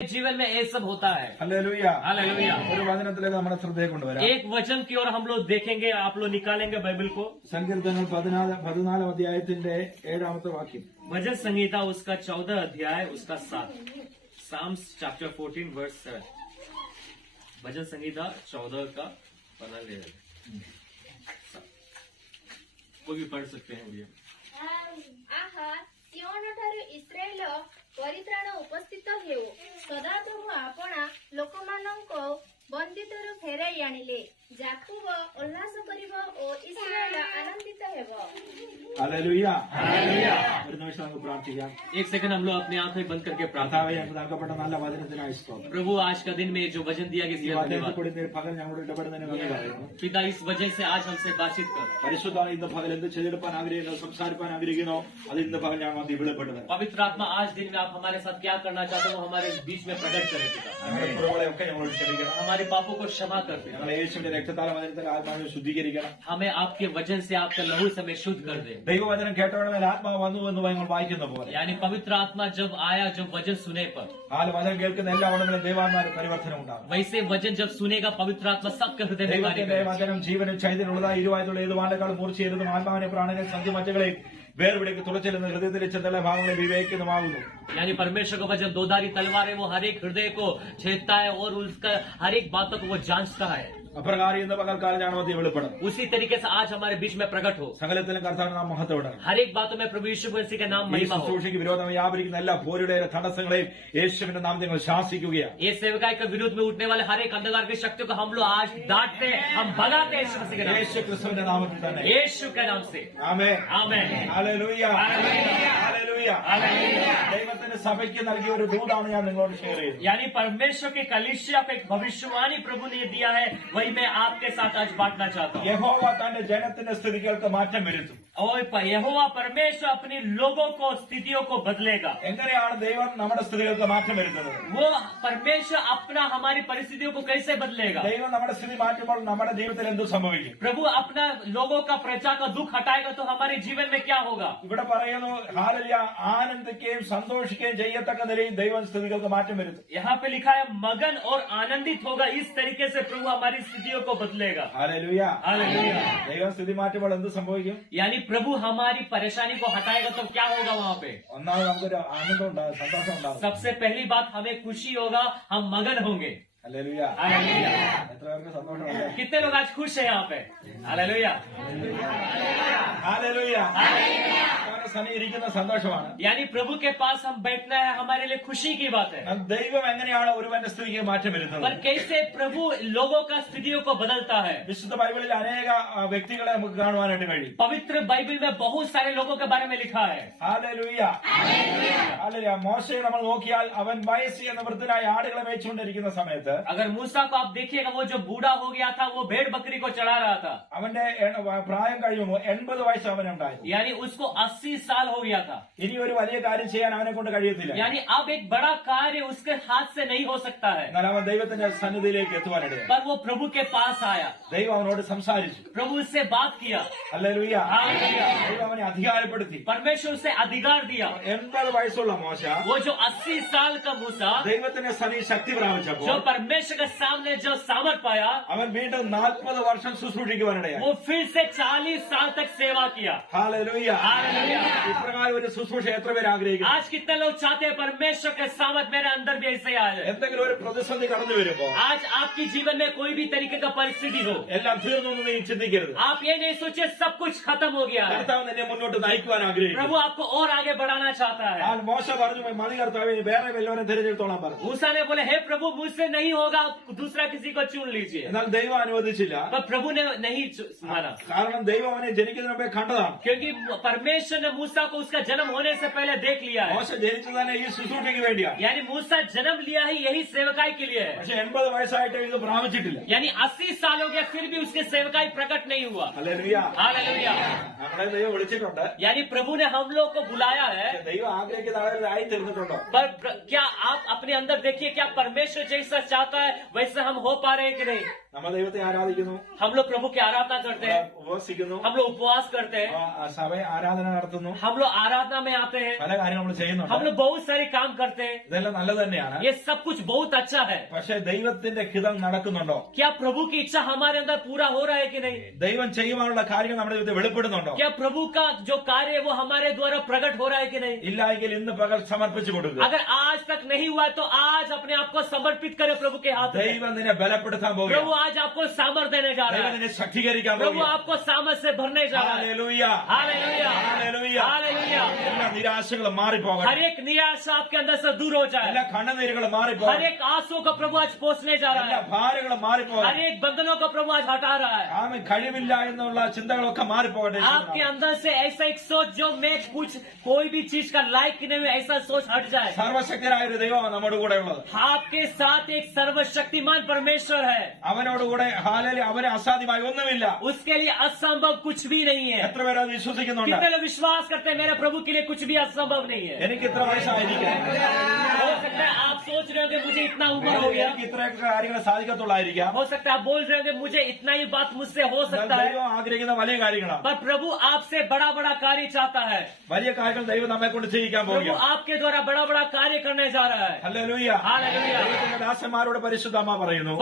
जीवन में ये सब होता है। ഹല്ലേലൂയ. हालेलुया। ഒരു വചനത്തിലേക്ക് നമ്മുടെ ശ്രദ്ധയെ കൊണ്ടുവരാം. एक वचन की ओर हम लोग देखेंगे, आप लोग निकालेंगे बाइबल को। സങ്കീർത്തനങ്ങൾ 14 അധ്യായത്തിന്റെ 7ാമത്തെ വാക്യം. भजन संहिता उसका 14 अध्याय उसका 7, Psalms chapter 14 verse 7। भजन संहिता 14 का पढ़ा ले रहे, कोई भी पढ़ सकते हैं भैया। आहा सियोनठारु इस्राएल परित्राण उपस्थित हेउ, सदाप्रभु आपणा लोकमानंको बंदितरु फेराई आनिले, जाकुब उल्लास करिबो ओ इस्राएल आनंदित हेबो। ഹല്ലേലൂയ. हालेलुया। ഒരു നിമിഷം നമുക്ക് പ്രാർത്ഥിക്കാം. एक सेकंड हम लोग अपने आंखें बंद करके प्रार्थना കർത്താവേ, करें। ഞങ്ങൾക്ക് നൽകപ്പെട്ട നല്ല വചനത്തിനായി സ്തോത്രം. प्रभु आज का दिन में जो वचन दिया गया ഈ इसके लिए വചനത്തിൽ धन्यवाद। കൂടി ഇന്ന് പകൽ ഞങ്ങളോട് ഇടപെടുന്നതിന് നന്ദി പറയുന്നു. पिता इस वजह से आज हमसे बातचीत कर। പരിശുദ്ധാണ് ഇന്ന് പകൽ എന്ത് ചെയ്തെടുക്കാൻ ആഗ്രഹിക്കുന്നോ, സംസാരിക്കാൻ ആഗ്രഹിക്കുന്നോ, അത് ഇന്ന് പകൽ ഞങ്ങൾ വെളിപ്പെടുന്നത്. पवित्र आत्मा आज दिन में आप हमारे साथ क्या करना चाहते हो वो हमारे बीच में प्रकट करें पिता। ഞങ്ങളുടെ കുറവുകളെയൊക്കെ ഞങ്ങളോട് ക്ഷമിക്കണം. हमारे पापों को क्षमा कर दे। ഞങ്ങളെ യേശുവിന്റെ രക്തത്താൽ വചനത്തിൽ ആത്മാവിനെ ശുദ്ധീകരിക്കണം. हमें आपके वचन से आपका लहू से हमें शुद्ध कर दे। ദൈവവചനം കേട്ടവരുടെ ആത്മാവ് വന്നു എന്ന് ഞങ്ങൾ വായിക്കുന്ന പോലെ यानी पवित्र आत्मा जब आया, जब वचन सुने पर, ആ വചനം കേൾക്കുന്ന എല്ലാവരും ദൈവാത്മാവിന് പരിവർത്തനം ഉണ്ടാകും. वैसे वचन जब सुनेगा पवित्र आत्मा सबके हृदय में कार्य ദൈവത്തിന്റെ करेगा। വചനം ജീവനും ചൈതന്യമുള്ളതായി ഇരുവായതുള്ള ഏത് വാണ്ടേക്കാൾ മൂർച്ചയേറുന്നതും ആത്മാവിനെ പ്രാണനെ സന്ധിമജ്ജകളെയും വേർപിടിക്ക് തുളച്ചെല്ലുന്ന ഹൃദയത്തിലെ ചിന്തകളെ ഭാഗങ്ങളെ വിവേകിക്കുന്നതുമാകുന്നു. यानी परमेश्वर का वचन दोधारी तलवार है, वो हर एक हृदय को छेदता है और उसका हर एक बातों को वो जांचता है। അപ്രകാരം ഇന്ന് പകൽക്കാലം ഞാനവധി വെളിപ്പെടും. उसी तरीके से आज हमारे बीच में प्रकट हो। സകലത്തിലും കർത്താവിന് നാം മഹത്വപ്പെടണം. हर एक बातों में प्रभु यीशु मसीह का नाम ഈ महिमा हो। ശുശ്രൂഷയ്ക്ക് വിരോധമായി വ്യാപരിക്കുന്ന എല്ലാ പോരുടെ തടസ്സങ്ങളെയും യേശുവിന്റെ നാമത്തിൽ ഞങ്ങൾ ശാസിക്കുകയാണ്. ये सेवकाई के विरुद्ध में उठने वाले हर एक अंधकार की शक्तियों को हम लोग आज डांटते हैं, हम भगाते हैं यीशु मसीह के नाम से। യേശു ക്രിസ്തുവിന്റെ നാമത്തിൽ തന്നെ. यीशु के नाम से ആമേൻ. आमेन। ഹല്ലേലൂയ. ഹല്ലേലൂയ. ദൈവത്തിന്റെ സഭയ്ക്ക് നൽകിയ ഒരു ദൂതാണ് ഞാൻ നിങ്ങളോട് ഷെയർ ചെയ്യുന്നത്. यानी परमेश्वर के कलीसिया को एक भविष्यवाणी प्रभु ने दिया है, वही मैं आपके साथ आज बांटना चाहता हूँ। യഹോവ തന്റെ ജനത്തിന്റെ സ്ഥിതികൾക്ക് മാറ്റം വരുത്തും. और यहोवा परमेश्वर अपने लोगों को स्थितियों को बदलेगा। എങ്ങനെയാണ് ദൈവം നമ്മുടെ സ്ഥിതികൾക്ക് മാറ്റം വരുത്തുന്നത്? वो परमेश्वर अपना हमारी परिस्थितियों को कैसे बदलेगा? ദൈവം നമ്മുടെ സ്ഥിതി മാറ്റുമ്പോൾ നമ്മുടെ ജീവിതത്തിൽ എന്ത് സംഭവിക്കും? प्रभु अपना लोगों का प्रजा का दुख हटाएगा तो हमारे जीवन में क्या होगा? ഇവിടെ പറയുന്നു, ഹാലലിയ, ആനന്ദിക്കുകയും സന്തോഷിക്കുകയും ചെയ്യത്തക്ക നിലയിൽ ദൈവം സ്ഥിതികൾക്ക് മാറ്റം വരുത്തും. यहाँ पे लिखा है मगन और आनंदित होगा, इस तरीके से प्रभु हमारी स्थितियों को बदलेगा। ഹാലലുയ. हालेलुया। ദൈവം സ്ഥിതി മാറ്റുമ്പോൾ എന്ത് സംഭവിക്കും? यानी प्रभु हमारी परेशानी को हटाएगा तो क्या होगा वहाँ पे? ഒന്നാമത് നമുക്കൊരു ആനന്ദം ഉണ്ടാകും, സന്തോഷം ഉണ്ടാകും. सबसे पहली बात हमें खुशी होगा, हम मगन होंगे। ഹല്ലേലൂയ. हालेलुया। എത്ര പേർക്ക് സന്തോഷമുണ്ട്? कितने लोग आज खुश है यहाँ पे? हालेलुया। ഹാലലുയ. അവരുടെ സന്നിധി ഇരിക്കുന്ന സന്തോഷമാണ്. यानी प्रभु के पास हम बैठना है हमारे लिए खुशी की बात है। ദൈവം എങ്ങനെയാണ് ഒരുവന്റെ സ്ഥിതിക്ക് മാറ്റം पर വരുത്തുന്നത്? कैसे प्रभु लोगों का स्थितियों को बदलता है? വിശുദ്ധ ബൈബിളിൽ അനേക വ്യക്തികളെ നമുക്ക് കാണുവാനായിട്ട് കഴിയും. पवित्र बाइबल में बहुत सारे लोगों के बारे में लिखा है। ഹാലലുയ. ഹാലലുയ. മോശയെ നമ്മൾ നോക്കിയാൽ അവൻ വയസ്സ് എന്ന വൃദ്ധനായ ആടുകളെ മേയിച്ചുകൊണ്ടിരിക്കുന്ന സമയത്ത് अगर मूसा को आप देखिएगा, वो जो बूढ़ा हो गया था वो भेड़ बकरी को चढ़ा रहा था। അവന്റെ പ്രായം കഴിയുമ്പോൾ 80 വയസ്സ് അവനുണ്ടായിരുന്നു. यानी उसको 80 साल हो गया था। ഇനി ഒരു വലിയ കാര്യം ചെയ്യാൻ അവനെ കൊണ്ട് കഴിയത്തില്ല. यानी अब एक बड़ा कार्य उसके हाथ से नहीं हो सकता है। എന്നാൽ അവൻ ദൈവത്തിന്റെ സന്നിധിയിലേക്ക് എത്തുവാനിടയായി. पर वो प्रभु के पास आया, ദൈവം അവനോട് സംസാരിച്ചു. प्रभु उससे बात किया। ഹല്ലേലൂയ. हालेलुया। ദൈവം അവനെ അധികാരപ്പെടുത്തി. परमेश्वर उसे अधिकार दिया। 80 വയസ്സുള്ള മോശ वो जो 80 साल का मूसा, ദൈവത്തിന്റെ സന്നിധി ശക്തി പ്രാപിച്ചപ്പോൾ जो परमेश्वर के सामने जो सामर्थ पाया, അവൻ വീണ്ടും 40 വർഷം ശുശ്രൂഷിക്കുവാനിടയായി. वो फिर से 40 साल तक सेवा किया। ഹല്ലേലൂയ. हालेलुया। ഇപ്രകാരം ഒരു ശുശ്രൂഷ എത്ര പേര് ആഗ്രഹിക്കുന്നു? आज कितने लोग चाहते हैं परमेश्वर के सामर्थ मेरे अंदर भी ऐसे आ जाए? എന്തെങ്കിലും ഒരു പ്രതിസന്ധി കടന്നു വരുമ്പോ आज आपकी जीवन में कोई भी तरीके का परिस्थिति हो, എല്ലാം തീർന്നു എന്ന് നീ ചിന്തിക്കരുത്. आप ये नहीं सोचे सब कुछ खत्म हो गया है। കർത്താവ് നിന്നെ മുന്നോട്ട് നയിക്കുവാൻ ആഗ്രഹിക്കുന്നു. प्रभु आपको और आगे बढ़ाना चाहता है। ആ മോശ പറഞ്ഞു, മതി കർത്താവേ, വേറെ വല്ലവരെ തിരഞ്ഞെടുത്തോളാൻ പറഞ്ഞു. मूसा ने बोले, हे प्रभु मुझसे नहीं होगा, दूसरा किसी को चुन लीजिए। എന്നാൽ ദൈവം അനുവദിച്ചില്ല. पर प्रभु ने नहीं माना, കാരണം ദൈവം അവനെ ജനിക്കുന്നതിന് മുമ്പേ കണ്ടതാണ്. क्योंकि परमेश्वर ने मूसा को उसका जन्म होने से पहले देख लिया है। മോശ ജനിച്ചത് തന്നെ ഈ ശുശ്രൂഷയ്ക്ക് വേണ്ടിയാണ്. यानी मूसा जन्म लिया ही यही सेवकाई के लिए है। പക്ഷെ 80 വയസ്സായിട്ട് ഇത് പ്രാപിച്ചിട്ടില്ല. यानी 80 साल हो गया फिर भी उसके सेवकाई प्रकट नहीं हुआ। ഹല്ലേലൂയ. हालेलुया। നമ്മളെ ദൈവം വിളിച്ചിട്ടുണ്ട്. यानी प्रभु ने हम लोग को बुलाया है। പക്ഷെ ദൈവം ആഗ്രഹിക്കുന്ന ആളുകളായി തീർന്നിട്ടുണ്ടോ? पर क्या आप अपने अंदर देखिए, क्या परमेश्वर जैसा चाहता है वैसे हम हो पा रहे हैं कि नहीं? നമ്മൾ ദൈവത്തെ ആരാധിക്കുന്നു, हम लोग प्रभु की आराधना करते हैं, ഉപവസിക്കുന്നു, हम लोग उपवास करते हैं, സഭ ആരാധന നടത്തുന്നു, हम लोग आराधना में आते हैं, പല കാര്യങ്ങൾ നമ്മൾ हम ചെയ്യുന്നുണ്ട്. लोग बहुत सारे काम करते हैं. ഇതെല്ലാം നല്ലത് തന്നെയാണ്. ये सब कुछ बहुत अच्छा है. പക്ഷെ ദൈവത്തിന്റെ ഹിതം നടക്കുന്നുണ്ടോ? क्या प्रभु की इच्छा हमारे अंदर पूरा हो रहा है कि नहीं? ദൈവം ചെയ്യുവാനുള്ള കാര്യങ്ങൾ നമ്മുടെ ജീവിതത്തിൽ വെളിപ്പെടുന്നുണ്ടോ? क्या प्रभु का जो कार्य है वो हमारे द्वारा प्रकट हो रहा है कि नहीं? ഇല്ല എങ്കിൽ ഇന്ന് പകൽ സമർപ്പിച്ചു കൊടുക്കുക. अगर आज तक नहीं हुआ है तो आज अपने आप को समर्पित करे प्रभु के हाथ में. ദൈവം നിന്നെ ബലപ്പെടുത്താൻ प्रभु പോകുക. आज आपको सामर्थ देने जा रहा ദൈവം है. നിന്നെ ശക്തീകരിക്കാൻ प्रभु പോകുക. आपको सामर्थ से भरने जा रहा है. Hallelujah, hallelujah, hallelujah. हालेलुया. എല്ലാ നിരാശകളും മാറിപ്പോകട്ടെ. हर एक निराशा आपके अंदर से दूर हो जाए. എല്ലാ കണ്ണുനീരുകളും हर മാറിപ്പോകട്ടെ. एक आंसुओं को प्रभु आज पोसने जा रहा എല്ലാ है. ഭാരങ്ങളും हर മാറിപ്പോകട്ടെ. एक बंधनों को प्रभु आज हटा रहा है. ആമേൻ. കഴിവില്ല എന്നുള്ള ചിന്തകളൊക്കെ മാറിപ്പോകട്ടെ. आपके अंदर से ऐसा एक सोच जो मैं कुछ कोई भी चीज का लायक नहीं हूँ, ऐसा सोच हट जाए. സർവശക്തനായ ഒരു ദൈവമാണ് നമ്മുടെ കൂടെ ഉള്ളത്. आपके साथ एक सर्वशक्तिमान परमेश्वर है. അവനോടുകൂടെ ഹാലേലൂയ, അവന് അസാധ്യമായി ഒന്നുമില്ല. उसके लिए असंभव कुछ भी नहीं है. എത്ര പേര് അത് വിശ്വസിക്കുന്നുണ്ട്? कितने लोग विश्वास करते हैं मेरे प्रभु के लिए कुछ भी असंभव नहीं है? എനിക്ക് ഇത്ര വയസ്സായിരിക്കും, हो सकता है आप सोच रहे हो कि मुझे इतना उम्र हो गया. എനിക്ക് ഇത്രയൊക്കെ കാര്യങ്ങൾ സാധിക്കത്തുള്ളായിരിക്കാം. हो सकता है आप बोल रहे हो कि मुझे इतना ही बात मुझसे हो सकता है. ദൈവം ആഗ്രഹിക്കുന്ന വലിയ കാര്യങ്ങളാണ്. पर प्रभु आपसे बड़ा बड़ा कार्य चाहता है. വലിയ കാര്യങ്ങൾ ദൈവം നമ്മെ കൊണ്ട് ചെയ്യിക്കാൻ प्रभु പോകുക. आपके द्वारा बड़ा बड़ा कार्य करने जा रहा है. ഹല്ലേലൂയ. हालेलुया. ദൈവത്തിന്റെ ദാസന്മാരോട് പരിശുദ്ധാത്മ പറയുന്നു,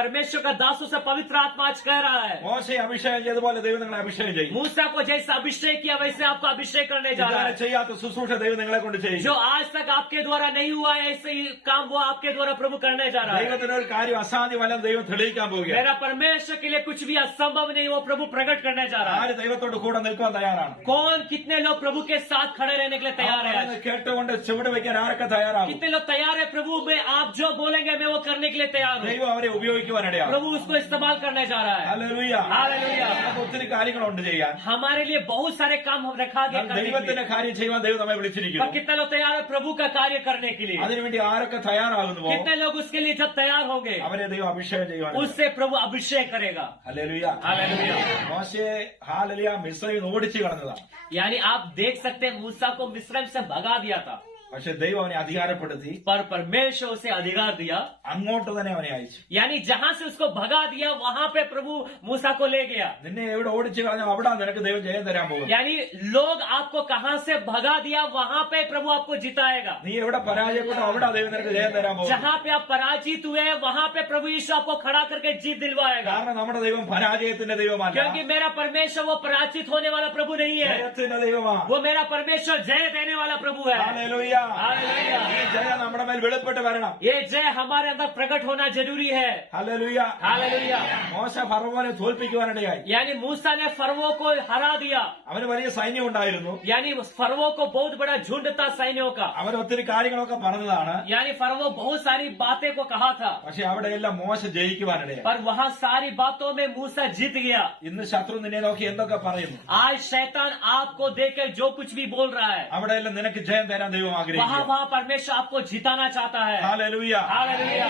परमेश्वर का दासों से पवित्र आत्मा आज कह रहा है, മോശയെ അഭിഷേകം ചെയ്തതുപോലെ ദൈവം നിങ്ങളെ അഭിഷേകം ചെയ്യും. मूसा को जैसा अभिषेक किया वैसे आपको अभिषेक करने जा रहा ഇതുവരെ है. ചെയ്യാത്ത ശുശ്രൂഷ ദൈവം നിങ്ങളെ കൊണ്ട് ചെയ്യും. जो आज तक आपके द्वारा नहीं हुआ है ऐसे ही काम वो आपके द्वारा प्रभु करने जा रहा है. ദൈവത്തിന് ഒരു കാര്യം അസാധ്യമല്ലെന്ന് ദൈവം തെളിയിക്കാൻ പോകുക. मेरा परमेश्वर के लिए कुछ भी असंभव नहीं, वो प्रभु प्रकट करने जा रहा है. ആര് ദൈവത്തോട് കൂടെ നിൽക്കാൻ തയ്യാറാണ്? कौन कितने लोग प्रभु के साथ खड़े रहने के लिए तैयार है? आज കേട്ടുകൊണ്ട് ചുവട് വെക്കാൻ ആരൊക്കെ തയ്യാറാകും? कितने लोग तैयार है? प्रभु में आप जो बोलेंगे मैं वो करने के लिए तैयार हूँ. ദൈവം അവരെ ഉപയോഗിക്കുവാനിടയാണ്. प्रभु उसको इस्तेमाल करने जा रहा है. ഹല്ലേലൂയ. हालेलुया. നമുക്ക് ഒത്തിരി കാര്യങ്ങളുണ്ട് ചെയ്യാൻ. हमारे लिए बहुत सारे काम हम रखा गया करने के लिए. ദൈവത്തിന്റെ കാര്യം ചെയ്യുവാൻ ദൈവം നമ്മെ पर വിളിച്ചിരിക്കുന്നു. कितने लोग तैयार है प्रभु का कार्य करने के लिए? അതിനുവേണ്ടി ആരൊക്കെ തയ്യാറാകുന്നുവോ कितने लोग उसके लिए जब तैयार होंगे അവരെ ദൈവം അഭിഷേകം ചെയ്യുവാൻ. उससे प्रभु अभिषेक करेगा. ഹല്ലേലൂയ. हालेलुया. മോശയെ ഹാലലിയ മിസ്രയിൽ ഓടിച്ചു കളഞ്ഞതാണ്. यानी आप देख सकते हैं मूसा को मिस्र से भगा दिया था, പക്ഷെ ദൈവം അവനെ അധികാരപ്പെടുത്തി पर परमेश्वर उसे अधिकार दिया. അങ്ങോട്ട് തന്നെ അവനെ അയച്ചു. यानी जहां से उसको भगा दिया वहां पे प्रभु मूसा को ले गया. നിന്നെ എവിടെ ഓടിച്ചു കളഞ്ഞോ അവിടെ നിനക്ക് ദൈവം ജയം തരാൻ പോകും. यानी लोग आपको कहां से भगा दिया वहां पे प्रभु आपको जिताएगा. നീ എവിടെ പരാജയപ്പെട്ടോ അവിടെ ദൈവം നിനക്ക് ജയം തരാൻ പോകും. जहां पे आप पराजित हुए वहां पे प्रभु यीशु आपको खड़ा करके जीत दिलवाएगा. കാരണം നമ്മുടെ ദൈവം പരാജയത്തിന്റെ ദൈവമല്ല, क्योंकि मेरा परमेश्वर वो पराजित होने वाला प्रभु नहीं है, ജയത്തിന്റെ ദൈവമാണ്. वो मेरा परमेश्वर जय देने वाला प्रभु है. ഹല്ലേലൂയ. हालेलुया. ഈ ജയം നമ്മുടെ മേൽ വെളിപ്പെട്ട് വരണം. ये जय हमारे अंदर प्रकट होना जरूरी है. ഹല്ലേലൂയ. हालेलुया. മോശ ഫറവോനെ തോൽപ്പിക്കുവാനിടയായി. यानी मूसा ने फरवो को हरा दिया. അവന് വലിയ സൈന്യം ഉണ്ടായിരുന്നു. यानी फरवो को बहुत बड़ा झुंड था सैनिकों का. അവർ ഒത്തിരി കാര്യങ്ങളൊക്കെ പറഞ്ഞതാണ്. यानी फरवो बहुत सारी बातें को कहा था, പക്ഷെ അവിടെയെല്ലാം മോശ ജയിക്കുവാനിടയായി. पर वहाँ सारी बातों में मूसा जीत गया. ഇന്ന് ശത്രു നിന്നെ നോക്കി എന്തൊക്കെ പറയുന്നു, आज शैतान आपको देकर जो कुछ भी बोल रहा है അവിടെയെല്ലാം നിനക്ക് ജയം തരാൻ ദൈവം वहाँ ആഗ്രഹിക്കുന്നു. वहाँ परमेश्वर आपको जिताना चाहता है. ഹല്ലേലൂയ. हालेलुया.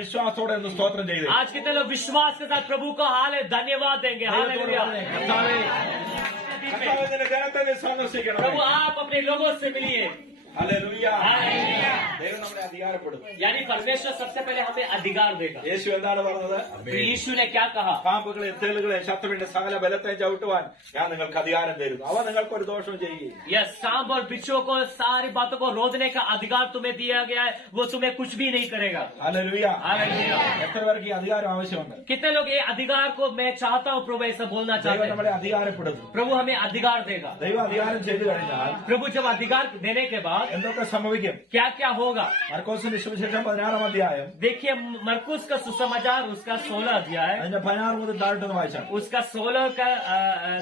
വിശ്വാസത്തോടെ ഒന്ന് സ്തോത്രം ചെയ്തേ. आज कितने लोग विश्वास के साथ प्रभु को हाले धन्यवाद देंगे. ദൈവത്തോട് हालेलुया. പറഞ്ഞേ, കർത്താവേ, കർത്താവേ, നിന്റെ ജനത്തെ നീ സന്ദർശിക്കണം. प्रभु आप अपने लोगों से मिलिए. ഹല്ലേലൂയ. हालेलुया. ദൈവം നമ്മളെ അധികാരപ്പെടും. यानी परमेश्वर सबसे पहले हमें अधिकार देगा. യേശു എന്താണ് പറഞ്ഞത്? तो यीशु ने क्या कहा? പാമ്പുകളെ തേളുകളെ ശത്രുവിന്റെ സകല ബലത്തെ ചവിട്ടുവാൻ ഞാൻ നിങ്ങൾക്ക് അധികാരം തരുന്നു, അവ നിങ്ങൾക്ക് ഒരു ദോഷവും ചെയ്യുകയും. यह सांप और बिच्छुओं को सारी बातों को रोकने का अधिकार तुम्हें दिया गया है, वो तुम्हें कुछ भी नहीं करेगा. ഹല്ലേലൂയ. हालेलुया. എത്ര പേർക്ക് ഈ അധികാരം ആവശ്യമുണ്ട്? कितने लोग ये अधिकार को मैं चाहता हूँ प्रभु ऐसा बोलना ദൈവം चाहते हैं? നമ്മളെ അധികാരപ്പെടുന്നു. प्रभु हमें अधिकार देगा. ദൈവം അധികാരം ചെയ്തു കഴിഞ്ഞാൽ प्रभु जब अधिकार देने के बाद എന്തൊക്കെ സംഭവിക്കും? क्या क्या होगा? മർക്കോസിന്റെ സുവിശേഷം 16 അധ്യായം देखिए मरकुस का सुसमाचार उसका 16 अध्याय, അതിന്റെ 16 മുതൽ താഴോട്ട് വായിച്ചാൽ उसका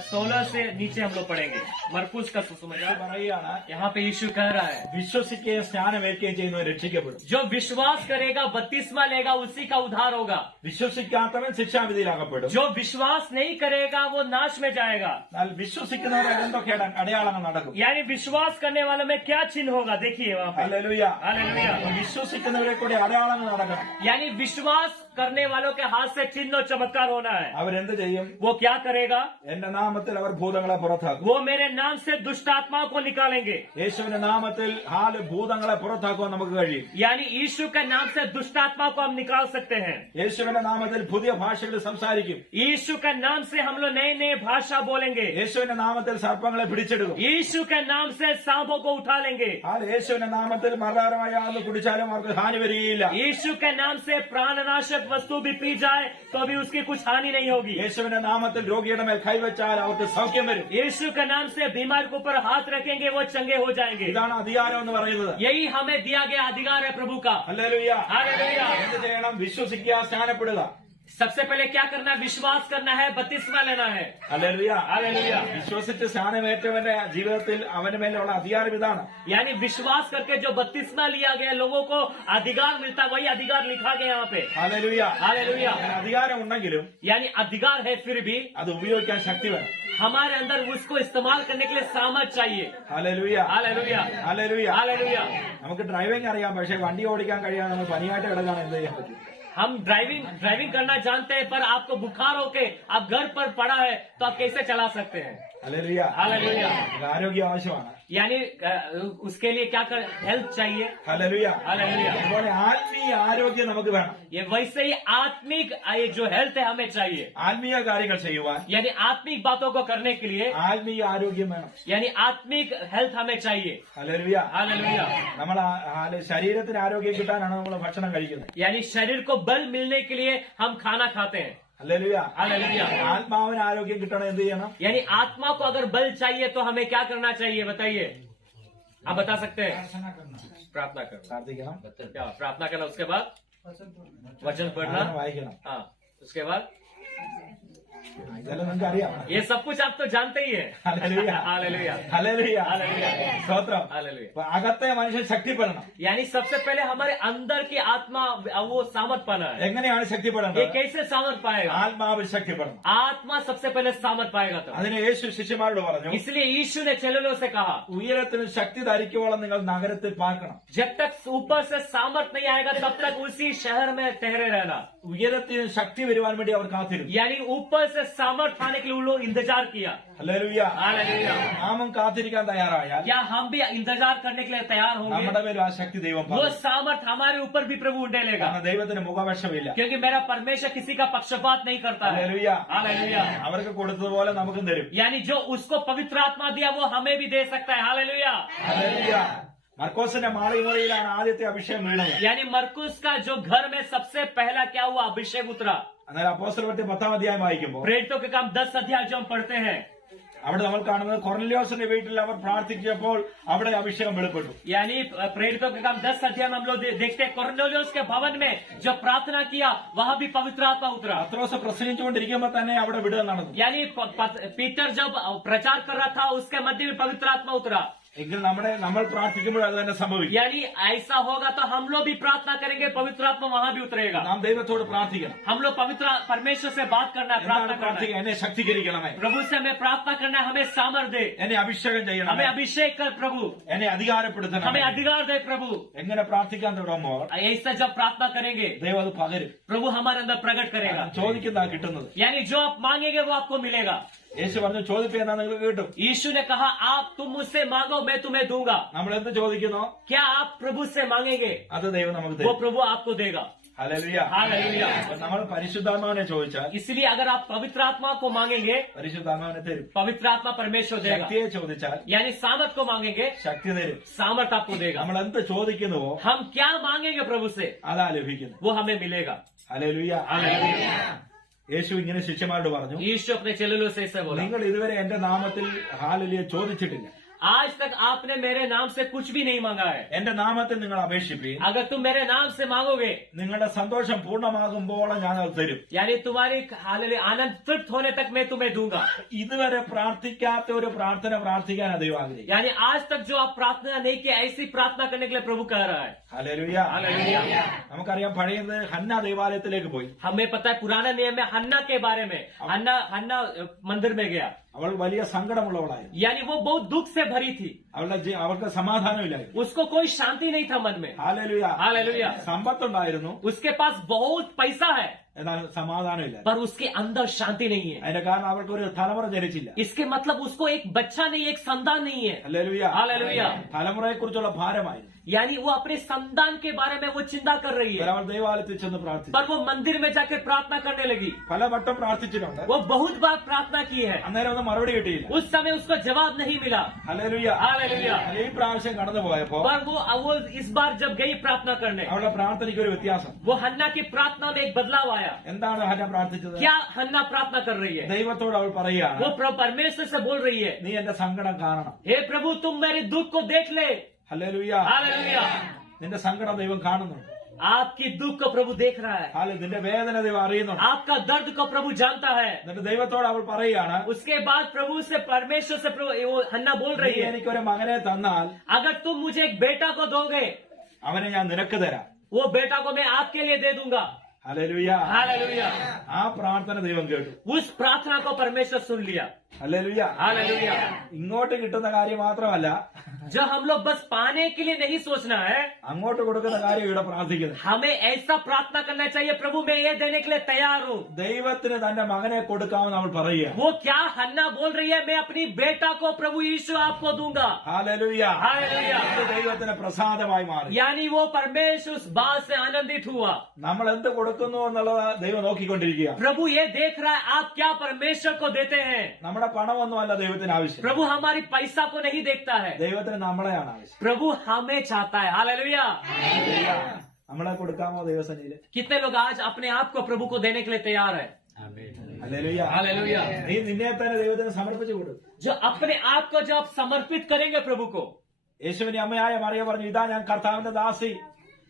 16 से नीचे हम लोग पढ़ेंगे. मरकुस का सुसमाचार പറയുകയാണ്, यहाँ पे यीशु कह रहा है, വിശ്വസിക്കുകയും സ്നാനമേൽക്കുകയും ചെയ്യുന്നവർ രക്ഷിക്കപ്പെടും. जो विश्वास करेगा बपतिस्मा लेगा उसी का उद्धार होगा. വിശ്വസിക്കാത്തവൻ ശിക്ഷാവിധിയിലാകപ്പെടും. जो विश्वास नहीं करेगा वो नाश में जाएगा. എന്നാൽ വിശ്വസിക്കുന്നവരെ എന്തൊക്കെ അടയാളങ്ങൾ നടക്കും? यानी विश्वास करने वालों में क्या चिन्ह होगा, देखिए वहाँ पे। ഹല്ലേലൂയ. हालेलुया। വിശ്വസിക്കുന്നവരെ കൂടെ അടയാളങ്ങൾ നടക്കണം. यानी विश्वास करने वालों के हाथ से चिन्ह और चमत्कार होना है। അവരെന്ത് ചെയ്യും? वो क्या करेगा? എന്റെ നാമത്തിൽ അവർ ഭൂതങ്ങളെ പുറത്താക്കും. वो मेरे नाम से दुष्ट आत्माओं को निकालेंगे। യേശുവിന്റെ നാമത്തിൽ ഭൂതങ്ങളെ പുറത്താക്കുവാൻ നമുക്ക് കഴിയും. यानी यीशु के नाम से दुष्ट आत्मा को हम निकाल सकते हैं। യേശുവിന്റെ നാമത്തിൽ പുതിയ ഭാഷകൾ സംസാരിക്കും. यीशु के नाम से हम लोग नए नए भाषा बोलेंगे। യേശുവിന്റെ നാമത്തിൽ സർപ്പങ്ങളെ പിടിച്ചെടുക്കും. यीशु के नाम से सांपों को उठा लेंगे। യേശുവിന്റെ നാമത്തിൽ മരണകരമായ യാതൊരു കുടിച്ചാലും അവർക്ക് ഹാനി വരികയില്ല. यीशु के नाम से प्राणनाशक वस्तु भी पी जाए तो भी उसकी कुछ हानि नहीं होगी। യേശുവിന്റെ നാമത്തിൽ രോഗിയുടെ മേൽ കൈവച്ചാൽ അവർക്ക് സൗഖ്യം വരും. यीशु के नाम से बीमार के ऊपर हाथ रखेंगे वो चंगे हो जाएंगे। ഇതാണ് അധികാരം എന്ന് പറയുന്നത്. यही हमें दिया गया अधिकार है प्रभु का। ഹല്ലേലൂയ. हालेलुया। എന്ത് ചെയ്യണം? വിശ്വസിക്കുക, സ്നാനപ്പെടുക. सबसे पहले क्या करना है? विश्वास करना है, बपतिस्मा लेना है। ഹല്ലേലൂയ. हालेलुया। വിശ്വസിച്ച് സ്നാനമേറ്റവന്റെ ജീവിതത്തിൽ അവന്റെ മേലുള്ള അധികാരം ഇതാണ്. यानी विश्वास करके जो बपतिस्मा लिया गया लोगों को अधिकार मिलता, वही अधिकार लिखा गया यहाँ पे। ഹല്ലേലൂയ. हालेलुया। അങ്ങനെ അധികാരം ഉണ്ടെങ്കിലും यानी अधिकार है फिर भी അത് ഉപയോഗിക്കാൻ ശക്തി വേണം. हमारे अंदर उसको इस्तेमाल करने के लिए सामर्थ चाहिए। ഹല്ലേലൂയ. हालेलुया। ഹല്ലേലൂയ. हालेलुया। നമുക്ക് ഡ്രൈവിംഗ് അറിയാം, പക്ഷെ വണ്ടി ഓടിക്കാൻ കഴിയാതെ നമ്മൾ പനിയായിട്ട് കിടക്കാൻ എന്ത് ചെയ്യാൻ പറ്റും? हम ड्राइविंग करना जानते हैं, पर आपको बुखार होके आप घर पर पड़ा है तो आप कैसे चला सकते हैं? ഹല്ലേലൂയ. हालेलुया। ആരോഗ്യം ആവശ്യമാണ്. यानी उसके लिए क्या कर, हेल्थ चाहिए। ഹല്ലേലൂയ. हालेलुया। അതുപോലെ ആത്മീയ ആരോഗ്യം നമുക്ക് വേണം. ये वैसे ही आत्मिक ये जो हेल्थ है हमें चाहिए। ആത്മീയ കാര്യങ്ങൾ ചെയ്യുവാൻ यानी आत्मिक बातों को करने के लिए ആത്മീയ ആരോഗ്യം വേണം. यानी आत्मिक हेल्थ हमें चाहिए। ഹല്ലേലൂയ. हालेलुया। നമ്മൾ ശരീരത്തിന് ആരോഗ്യം കിട്ടാനാണ് നമ്മൾ ഭക്ഷണം കഴിക്കുന്നത്. यानी शरीर को बल मिलने के लिए हम खाना खाते हैं। ഹല്ലേലൂയ. हालेलुया। ആത്മാവിന് ആരോഗ്യം കിട്ടണം എന്ത് ചെയ്യണം? यानी आत्मा को अगर बल चाहिए तो हमें क्या करना चाहिए? बताइए, आप बता सकते हैं? प्रार्थना करना। പ്രാർത്ഥിക്കണം, क्या प्रार्थना करना? उसके बाद वचन पढ़ना। വായിക്കണം. हाँ, उसके बाद ഇതെല്ലാം നിങ്ങൾക്ക് അറിയാം. ये सब कुछ आप तो जानते ही हैं। ഹല്ലേലൂയ. हालेलुया। ഹല്ലേലൂയ. हालेलुया। സ്തോത്രം. हालेलुया। അപ്പൊ അകത്തെ മനുഷ്യൻ ശക്തിപ്പെടണം. यानी सबसे पहले हमारे अंदर की आत्मा वो सामर्थ पाना है। എങ്ങനെയാണ് ये ശക്തിപ്പെടേണ്ടത്? कैसे सामर्थ पाएगा? ആത്മാവിൽ ശക്തിപ്പെടണം. आत्मा सबसे पहले सामर्थ पाएगा तो। അതിന് യേശു ശിഷ്യന്മാരോട് പറഞ്ഞു, इसलिए यीशु ने चेलों से कहा, ഉയരത്തിന് ശക്തി ധരിക്കുവോളം നിങ്ങൾ നഗരത്തിൽ പാർക്കണം. जब तक ऊपर से सामर्थ नहीं आएगा तब तक उसी शहर में ठहरे रहना। ഉയരത്തിന് ശക്തി വരുവാൻ വേണ്ടി അവർ കാത്തിരുന്നു. यानी ऊपर से सामर्थ आने के लिए उन लोग इंतजार किया। ഹല്ലേലൂയ. हालेलुया। നാമും കാത്തിരിക്കാൻ തയ്യാറായാൽ क्या हम भी इंतजार करने के लिए तैयार होंगे? നമ്മുടെ മേലും ആ ശക്തി ദൈവം वो പകരും. सामर्थ हमारे ऊपर भी प्रभु डालेगा, കാരണം ദൈവത്തിന് മുഖപക്ഷമില്ല. क्योंकि मेरा परमेश्वर किसी का पक्षपात नहीं करता है। ഹല്ലേലൂയ. हालेलुया। അവർക്ക് കൊടുത്തതുപോലെ നമുക്കും തരും. यानी जो उसको पवित्र आत्मा दिया वो हमें भी दे सकता है। हालेलुया। ഹല്ലേലൂയ. മർക്കോസിന്റെ മാളികമുറിയിലാണ് ആദ്യത്തെ അഭിഷേകം വീണത്. यानी मरकुस का जो घर में सबसे पहला क्या हुआ? अभिषेक उतरा। എന്നാൽ അപ്പോസ്തലപ്രവൃത്തി 10-ാം അധ്യായം വായിക്കുമ്പോൾ प्रेरितों के काम 10 अध्याय जो हम पढ़ते हैं, അവിടെ നമ്മൾ കാണുന്നത് കൊർനെലിയോസിന്റെ വീട്ടിൽ അവർ പ്രാർത്ഥിച്ചപ്പോൾ അവിടെ അഭിഷേകം വെളിപ്പെട്ടു. यानी प्रेरितों के काम 10 अध्याय में हम लोग देखते हैं कोर्नेलियुस के भवन में जो प्रार्थना किया वहां भी पवित्र आत्मा उतरा। പത്രോസ് പ്രസംഗിച്ചുകൊണ്ടിരിക്കുമ്പോൾ തന്നെ അവിടെ വിടുതൽ നടന്നു. यानी पीटर जब प्रचार कर रहा था उसके मध्य में पवित्र आत्मा उतरा। എങ്കിൽ നമ്മൾ പ്രാർത്ഥിക്കുമ്പോൾ അത് തന്നെ സംഭവിക്കും. यानी ऐसा होगा तो हम लोग भी प्रार्थना करेंगे, पवित्र आत्मा वहां भी उतरेगा। നാം ദൈവത്തോട് പ്രാർത്ഥിക്കണം. हम लोग पवित्र परमेश्वर से बात करना है, प्रार्थना എന്താണ് करना है। പ്രാർത്ഥിക്കുക? എന്നെ ശക്തീകരിക്കണമേ, प्रभु से हमें प्रार्थना करना है, हमें सामर्थ दे, എന്നെ അഭിഷേകം ചെയ്യണമേ, हमें अभिषेक कर प्रभु, എന്നെ അധികാരപ്പെടുത്തണം. हमें अधिकार दे प्रभु। എങ്ങനെ പ്രാർത്ഥിക്കാൻ തുടങ്ങുമ്പോൾ ऐसा जब प्रार्थना करेंगे ദൈവം അത് പകരും. प्रभु हमारे अंदर प्रकट करेगा। ചോദിക്കുന്നതാ കിട്ടുന്നത്. यानी जो आप मांगेंगे वो आपको मिलेगा। യേശു പറഞ്ഞു, ചോദിപ്പിയെന്നാ നിങ്ങൾക്ക് കിട്ടും. यीशु ने कहा आप तुम मुझसे मांगो मैं तुम्हें दूंगा। നമ്മൾ എന്ത് ചോദിക്കുന്നോ क्या आप प्रभु से मांगेंगे അത് ദൈവം നമുക്ക് वो തരും. प्रभु आपको देगा। ഹല്ലേലൂയ. हालेलुया। അപ്പൊ നമ്മൾ പരിശുദ്ധാത്മാവിനെ ചോദിച്ചാൽ इसलिए अगर आप पवित्र आत्मा को मांगेंगे പരിശുദ്ധാത്മാവിനെ തരും. पवित्र आत्मा परमेश्वर देगा। ശക്തിയെ ചോദിച്ചാൽ यानी सामर्थ को मांगेंगे ശക്തി തരും. सामर्थ आपको देगा। നമ്മൾ എന്ത് ചോദിക്കുന്നുവോ हम क्या मांगेंगे प्रभु से അതാ ലഭിക്കുന്നു. वो हमें मिलेगा। ഹല്ലേലൂയ. हालेलुया। യേശു ഇങ്ങനെ ശിഷ്യന്മാരോട് പറഞ്ഞു, यीशु अपने चेलों से ऐसे बोला, നിങ്ങൾ ഇതുവരെ എന്റെ നാമത്തിൽ ഹാലലിയ ചോദിച്ചിട്ടില്ല. आज तक आपने मेरे नाम से कुछ भी नहीं मांगा है। എന്റെ നാമത്തിൽ നിങ്ങൾ അപേക്ഷിപ്പീൻ, अगर तुम मेरे नाम से मांगोगे നിങ്ങളുടെ സന്തോഷം പൂർണ്ണമാകുമ്പോൾ ഞാൻ അത് തരും. यानी तुम्हारी हालेलुया आनंद तृप्त होने तक मैं तुम्हें दूंगा। ഇതുവരെ പ്രാർത്ഥിക്കാത്ത ഒരു പ്രാർത്ഥന പ്രാർത്ഥിക്കാൻ ദൈവം ആഗ്രഹിക്കും. यानी आज तक जो आप प्रार्थना नहीं की ऐसी प्रार्थना करने के लिए प्रभु कह रहा है। ഹല്ലേലൂയ. हालेलुया। നമുക്കറിയാം പഴയത് ഹന്ന ദേവാലയത്തിലേക്ക് പോയി. हमें पता है पुराना नियम में हन्ना के बारे में, हन्ना मंदिर में गया, അവൾ വലിയ സങ്കടമുള്ളവളായിരുന്നു. यानी वो बहुत दुख से भरी थी। അവർക്ക് സമാധാനമില്ലായിരുന്നു. उसको कोई शांति नहीं था मन में. ഹല്ലേലൂയ. हालेलुया. സമ്പത്തുണ്ടായിരുന്നു, उसके पास बहुत पैसा है എന്നാൽ സമാധാനമില്ല. पर उसके अंदर शांति नहीं है. അതിന്റെ കാരണം അവർക്ക് ഒരു തലമുറ ജനിച്ചില്ല. इसके मतलब उसको एक बच्चा नहीं, एक संतान नहीं है. ഹല്ലേലൂയ. हालेलुया. തലമുറയെ കുറിച്ചുള്ള ഭാരമായിരുന്നു. यानी वो अपने संतान के बारे में वो चिंता कर रही है. അവൾ ദൈവാലയത്തിൽ ചെന്ന് പ്രാർത്ഥിച്ചു. पर वो मंदिर में जाकर प्रार्थना करने लगी. പലവട്ടം പ്രാർത്ഥിച്ചിട്ടുണ്ട്. वो बहुत बार प्रार्थना की है. അന്നേരം ഒന്നും മറുപടി കിട്ടിയില്ല. उस समय उसको जवाब नहीं मिला. ഹല്ലേലൂയ. हालेलुया. ഈ പ്രാവശ്യം കടന്നു പോയപ്പോ पर वो इस बार जब गई प्रार्थना करने, അവളുടെ പ്രാർത്ഥനയ്ക്ക് ഒരു വ്യത്യാസം. वो हन्ना की प्रार्थना में एक बदलाव आया. എന്താണ് ഹന്ന പ്രാർത്ഥിച്ചത്? क्या हन्ना प्रार्थना कर रही है? ദൈവത്തോട് അവൾ പറയുകയാണ്, वो परमेश्वर से बोल रही है, നീ എന്റെ സങ്കടം കാണണം. हे प्रभु तुम मेरे दुख को देख ले. ഹല്ലേലൂയ. हालेलुया. നിന്റെ സങ്കടം ദൈവം കാണുന്നുണ്ട്. आपकी दुख को प्रभु देख रहा है. നിന്റെ വേദന ദൈവം അറിയുന്നുണ്ട്. आपका दर्द को प्रभु जानता है. എന്നിട്ട് ദൈവത്തോട് അവൾ പറയുകയാണ്, उसके बाद प्रभु से, परमेश्वर से प्रभु, वो हन्ना बोल നീ रही है, എനിക്കൊരു മകനെ തന്നാൽ अगर तुम मुझे एक बेटा को दोगे, അവനെ ഞാൻ നിനക്ക് തരാം. वो बेटा को मैं आपके लिए दे दूंगा. ഹല്ലേലൂയ. हालेलुया. ആ പ്രാർത്ഥന ദൈവം കേട്ടു. उस प्रार्थना को परमेश्वर सुन लिया. ഹല്ലേലൂയ. हालेलुया. ഇങ്ങോട്ട് കിട്ടുന്ന കാര്യം മാത്രമല്ല, जो हम लोग बस पाने के लिए नहीं सोचना है, അങ്ങോട്ട് കൊടുക്കുന്ന കാര്യം ഇവിടെ പ്രാർത്ഥിക്കുന്നത്. हमें ऐसा प्रार्थना करना चाहिए, प्रभु मैं ये देने के लिए तैयार हूँ. ദൈവത്തിന് തന്റെ മകനെ കൊടുക്കാമെന്ന് അവൾ പറയുക. वो क्या हन्ना बोल रही है, मैं अपनी बेटा को प्रभु यीशु आपको दूंगा. ഹല്ലേലൂയ. हालेलुया. ഇത് ദൈവത്തിന് പ്രസാദമായി മാറി. यानी वो परमेश्वर उस बात से आनंदित हुआ. നമ്മൾ എന്ത് കൊടുക്കുന്നു എന്നുള്ളത് ദൈവം നോക്കിക്കൊണ്ടിരിക്കുക. प्रभु ये देख रहा है आप क्या परमेश्वर को देते हैं. നമ്മുടെ പണമൊന്നുമല്ല ദൈവത്തിന് ആവശ്യം. प्रभु हमारी पैसा को नहीं देखता है, ദൈവത്തിന് നമ്മളെയാണ് ആവശ്യം. प्रभु हमें चाहता है. हालेलुया. നമ്മളെ കൊടുക്കാമോ ദൈവസന്നിധിയിൽ? कितने लोग आज अपने आप को प्रभु को देने के लिए तैयार है? ഹല്ലേലൂയ. हालेलुया. നീ നിന്നെ തന്നെ ദൈവത്തിന് സമർപ്പിച്ചു കൊടുക്കും. जो अपने आप को जब समर्पित करेंगे प्रभु को, യേശുവിന്റെ അമ്മയായ മറിയ പറഞ്ഞു, ഇതാ ഞാൻ കർത്താവിന്റെ ദാസി,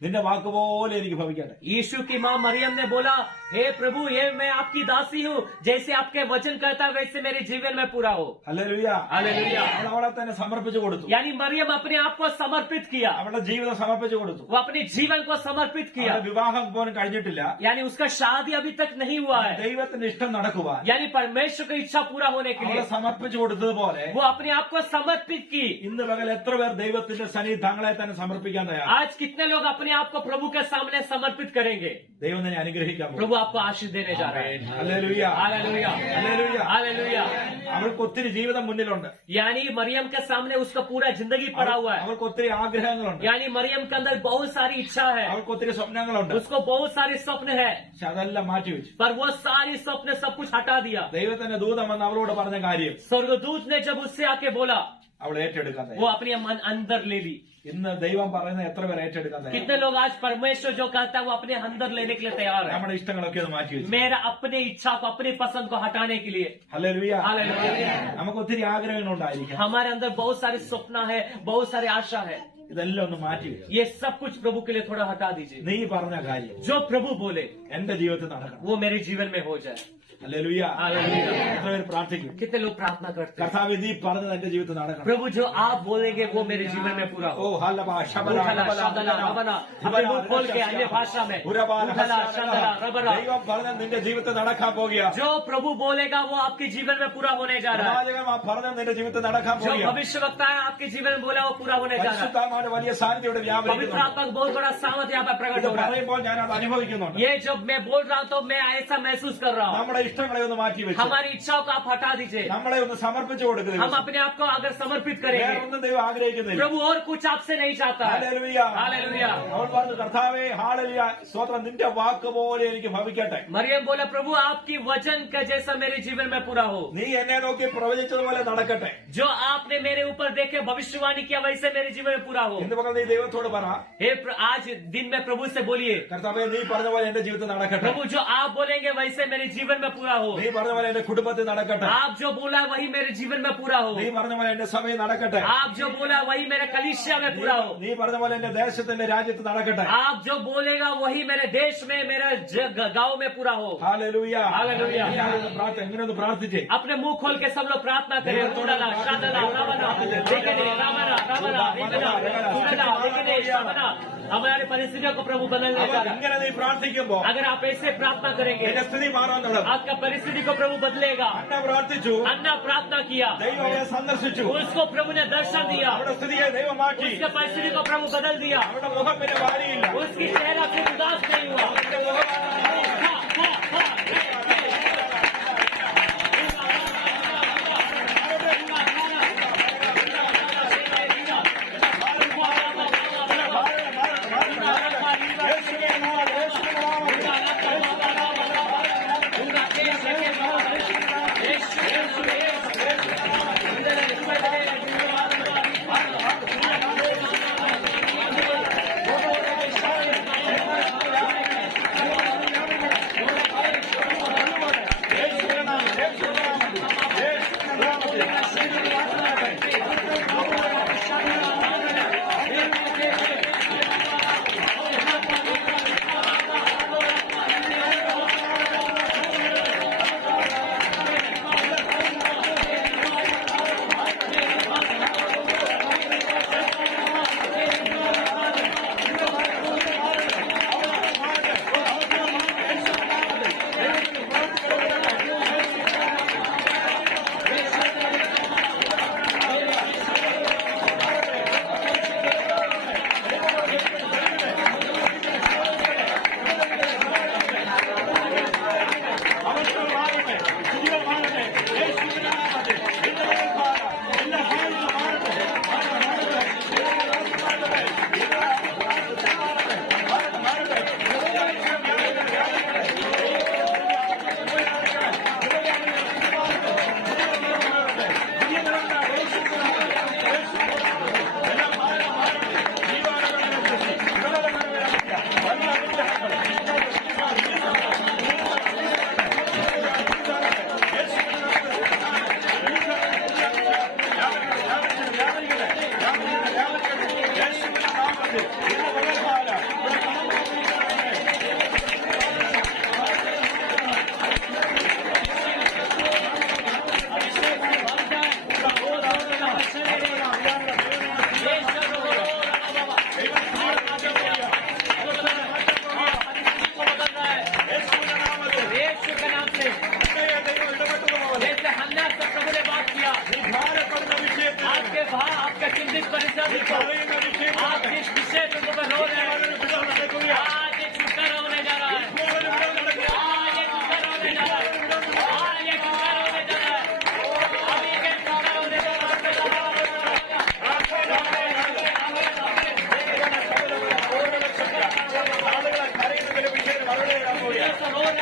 നിന്റെ വാക്കുപോലെ എനിക്ക് ഭവിക്കട്ടെ. यीशु की माँ मरियम ने बोला, हे प्रभु ये मैं आपकी दासी हूँ, जैसे आपके वचन कहता है वैसे मेरे जीवन में पूरा हो. ഹല്ലേലൂയ. हालेलुया. അവൾ അവളെ തന്നെ സമർപ്പിച്ചു കൊടുത്തു. यानी मरियम अपने आप को समर्पित किया, അവളുടെ ജീവിതം സമർപ്പിച്ചു കൊടുത്തു. वो अपने जीवन को समर्पित किया. അവളുടെ വിവാഹം പോലും കഴിഞ്ഞിട്ടില്ല. यानी उसका शादी अभी तक नहीं हुआ है. ദൈവത്തിന്റെ ഇഷ്ടം നടക്കുവാൻ यानी परमेश्वर की इच्छा पूरा होने के അവളെ लिए സമർപ്പിച്ചു കൊടുത്തതുപോലെ वो अपने आप को समर्पित की. ഇന്ന് പകൽ എത്ര പേർ ദൈവത്തിന്റെ സന്നിധി തങ്ങളെ തന്നെ സമർപ്പിക്കാൻ തയ്യാറാണ്? आज कितने लोग अपने आप को प्रभु के सामने समर्पित करेंगे? ദൈവം നിന്നെ അനുഗ്രഹിക്കാൻ പോകുന്നു. प्रभु आपको आशीष देने जा रहा है. ഹല്ലേലൂയ. हालेलुया. ഹല്ലേലൂയ. हालेलुया. അവൾക്ക് ഒത്തിരി ജീവിതം മുന്നിലുണ്ട്. यानी मरियम के सामने उसका पूरा जिंदगी पड़ा हुआ है. അവൾക്ക് ഒത്തിരി ആഗ്രഹങ്ങളുണ്ട്. यानी मरियम के अंदर बहुत सारी इच्छा है, അവൾക്ക് ഒത്തിരി സ്വപ്നങ്ങളുണ്ട്. उसको बहुत सारे स्वप्न है, പക്ഷെ അതെല്ലാം മാറ്റിവെച്ചു. पर वो सारी स्वप्न सब कुछ हटा दिया. ദൈവത്തിന്റെ ദൂതം വന്ന് അവളോട് പറഞ്ഞ കാര്യം स्वर्गदूत ने जब उससे आके बोला, അവൾ ഏറ്റെടുക്കാൻ वो തയ്യാറാണ്. अपने मन अंदर ले ली. ഇന്ന് ദൈവം പറയുന്ന എത്ര പേർ ഏറ്റെടുക്കാൻ തയ്യാറാണ്? कितने लोग आज परमेश्वर जो कहता है वो अपने अंदर लेने के लिए तैयार है? നമ്മുടെ ഇഷ്ടങ്ങളൊക്കെ ഒന്ന് മാറ്റിവെച്ചു. मेरा अपने इच्छा को, अपनी पसंद को हटाने के लिए. ഹല്ലേലൂയ. हालेलुया. നമുക്ക് ഒത്തിരി ആഗ്രഹങ്ങളുണ്ടായിരിക്കാം. हमारे अंदर बहुत सारे सपना है, बहुत सारे आशा है. ഇതെല്ലാം ഒന്ന് മാറ്റിവെച്ചു. ये सब कुछ प्रभु के लिए थोड़ा हटा दीजिए. നീ പറഞ്ഞ കാര്യം जो प्रभु बोले എന്റെ ജീവിതത്തിൽ നടക്കണം. वो मेरे जीवन में हो जाए. ഹല്ലേലൂയ. हालेलुया. എത്ര പേര് പ്രാർത്ഥിക്കും? कितने लोग प्रार्थना करते हैं, കർത്താവ് നീ പറഞ്ഞത് എന്റെ ജീവിതത്തിൽ നടക്കണം. प्रभु जो आप बोलेंगे वो मेरे जीवन में पूरा ഓ हो. ഹല്ലബാ ശബല उठला, शबला, रबला, अपने मुंह खोल के अन्य भाषा में उठला, शबला, रबला. ദൈവം പറഞ്ഞത് നിന്റെ ജീവിതത്തിൽ നടക്കാൻ പോകുക. जो प्रभु बोलेगा वो आपके जीवन में पूरा होने जा रहा है. പ്രവാചകൻ പറഞ്ഞത് നിന്റെ ജീവിതത്തിൽ നടക്കാൻ जो പോകുക. भविष्य वक्ता है आपके जीवन में बोला वो पूरा होने जा रहा है. പരിശുദ്ധാത്മാവിന്റെ വലിയ സാന്നിധ്യം ഇവിടെ पवित्र വ്യാപരിക്കുന്നു. आत्मा का बहुत बड़ा सामर्थ यहाँ पर प्रकट ഇത് हो रहा है. പറയുമ്പോൾ ഞാൻ അത് അനുഭവിക്കുന്നുണ്ട്. ये जब मैं बोल रहा हूँ तो मैं ऐसा महसूस कर रहा हूँ. നമ്മുടെ ഇഷ്ടങ്ങളെ ഒന്ന് മാറ്റിവെച്ചു. हमारी इच्छाओं को आप हटा दीजिए. നമ്മളെ ഒന്ന് സമർപ്പിച്ചു കൊടുക്കുക. हम अपने आप को अगर समर्पित करेंगे, വേറൊന്നും ദൈവം ആഗ്രഹിക്കുന്നില്ല. प्रभु और कुछ आपसे नहीं चाहता है. ഹല്ലേലൂയ. हालेलुया. അവൾ പറഞ്ഞു, കർത്താവേ ഹാലലുയ, സ്തോത്രം, നിന്റെ വാക്ക് പോലെ എനിക്ക് ഭവിക്കട്ടെ. मरियम बोला, प्रभु आपकी वचन का जैसा मेरे जीवन में पूरा हो. നീ എന്നെ നോക്കി പ്രവചിച്ചതുപോലെ നടക്കട്ടെ. जो आपने मेरे ऊपर देखे भविष्यवाणी किया वैसे मेरे जीवन में पूरा हो. എന്ന് പറഞ്ഞ നീ ദൈവത്തോട് പറ, आज दिन में प्रभु से बोलिए, കർത്താവേ നീ പറഞ്ഞ പോലെ എന്റെ ജീവിതത്തിൽ നടക്കട്ടെ. प्रभु जो आप बोलेंगे वैसे मेरे जीवन में पूरा हो. നീ പറഞ്ഞ പോലെ എന്റെ കുടുംബത്തിൽ നടക്കട്ടെ. आप जो बोला वही मेरे जीवन में पूरा हो. നീ പറഞ്ഞ പോലെ എന്റെ സഭയിൽ നടക്കട്ടെ. आप जो बोला वही मेरे कलीसिया में पूरा हो. നീ പറഞ്ഞ പോലെ എന്റെ ദേശത്തിന്റെ രാജ്യത്ത് നടക്കട്ടെ. आप जो बोलेगा वही मेरे देश में, मेरे गांव में पूरा हो. ഹാലലൂയ. हालेलुया. എങ്ങനെയൊന്ന് പ്രാർത്ഥിച്ചേ. अपने मुंह खोल के सब लोग प्रार्थना करें. रुदला, शादला, रावना, लेकिन रावना, रावना, लेकिन रुदला, लेकिन शादला. हमारी परिस्थितियों को प्रभु बदलने जा रहा है. ഇങ്ങനെ നീ പ്രാർത്ഥിക്കുമ്പോ अगर आप ऐसे प्रार्थना करेंगे, എന്റെ സ്ഥിതി മാറാൻ തുടങ്ങും. आपकी आपका परिस्थिति को प्रभु बदलेगा। അന്ന പ്രാർത്ഥിച്ചു, अन्ना प्रार्थना किया, ദൈവം അവരെ സന്ദർശിച്ചു, उसको प्रभु ने दर्शन दिया, അവരുടെ സ്ഥിതിയെ ദൈവമാക്കി, उसके परिस्थिति को प्रभु बदल दिया, അവരുടെ മുഖം പിന്നെ വാടിയില്ല, उसकी चेहरा से उदास नहीं हुआ। അവരുടെ മുഖം आपका चिंतित परेशानी को आप जिस विषय पे रो रहे हैं, आज एक छुटकारा होने जा रहा है, आज एक छुटकारा होने जा रहा है, आज एक छुटकारा होने जा रहा है, अभी एक छुटकारा होने जा रहा है।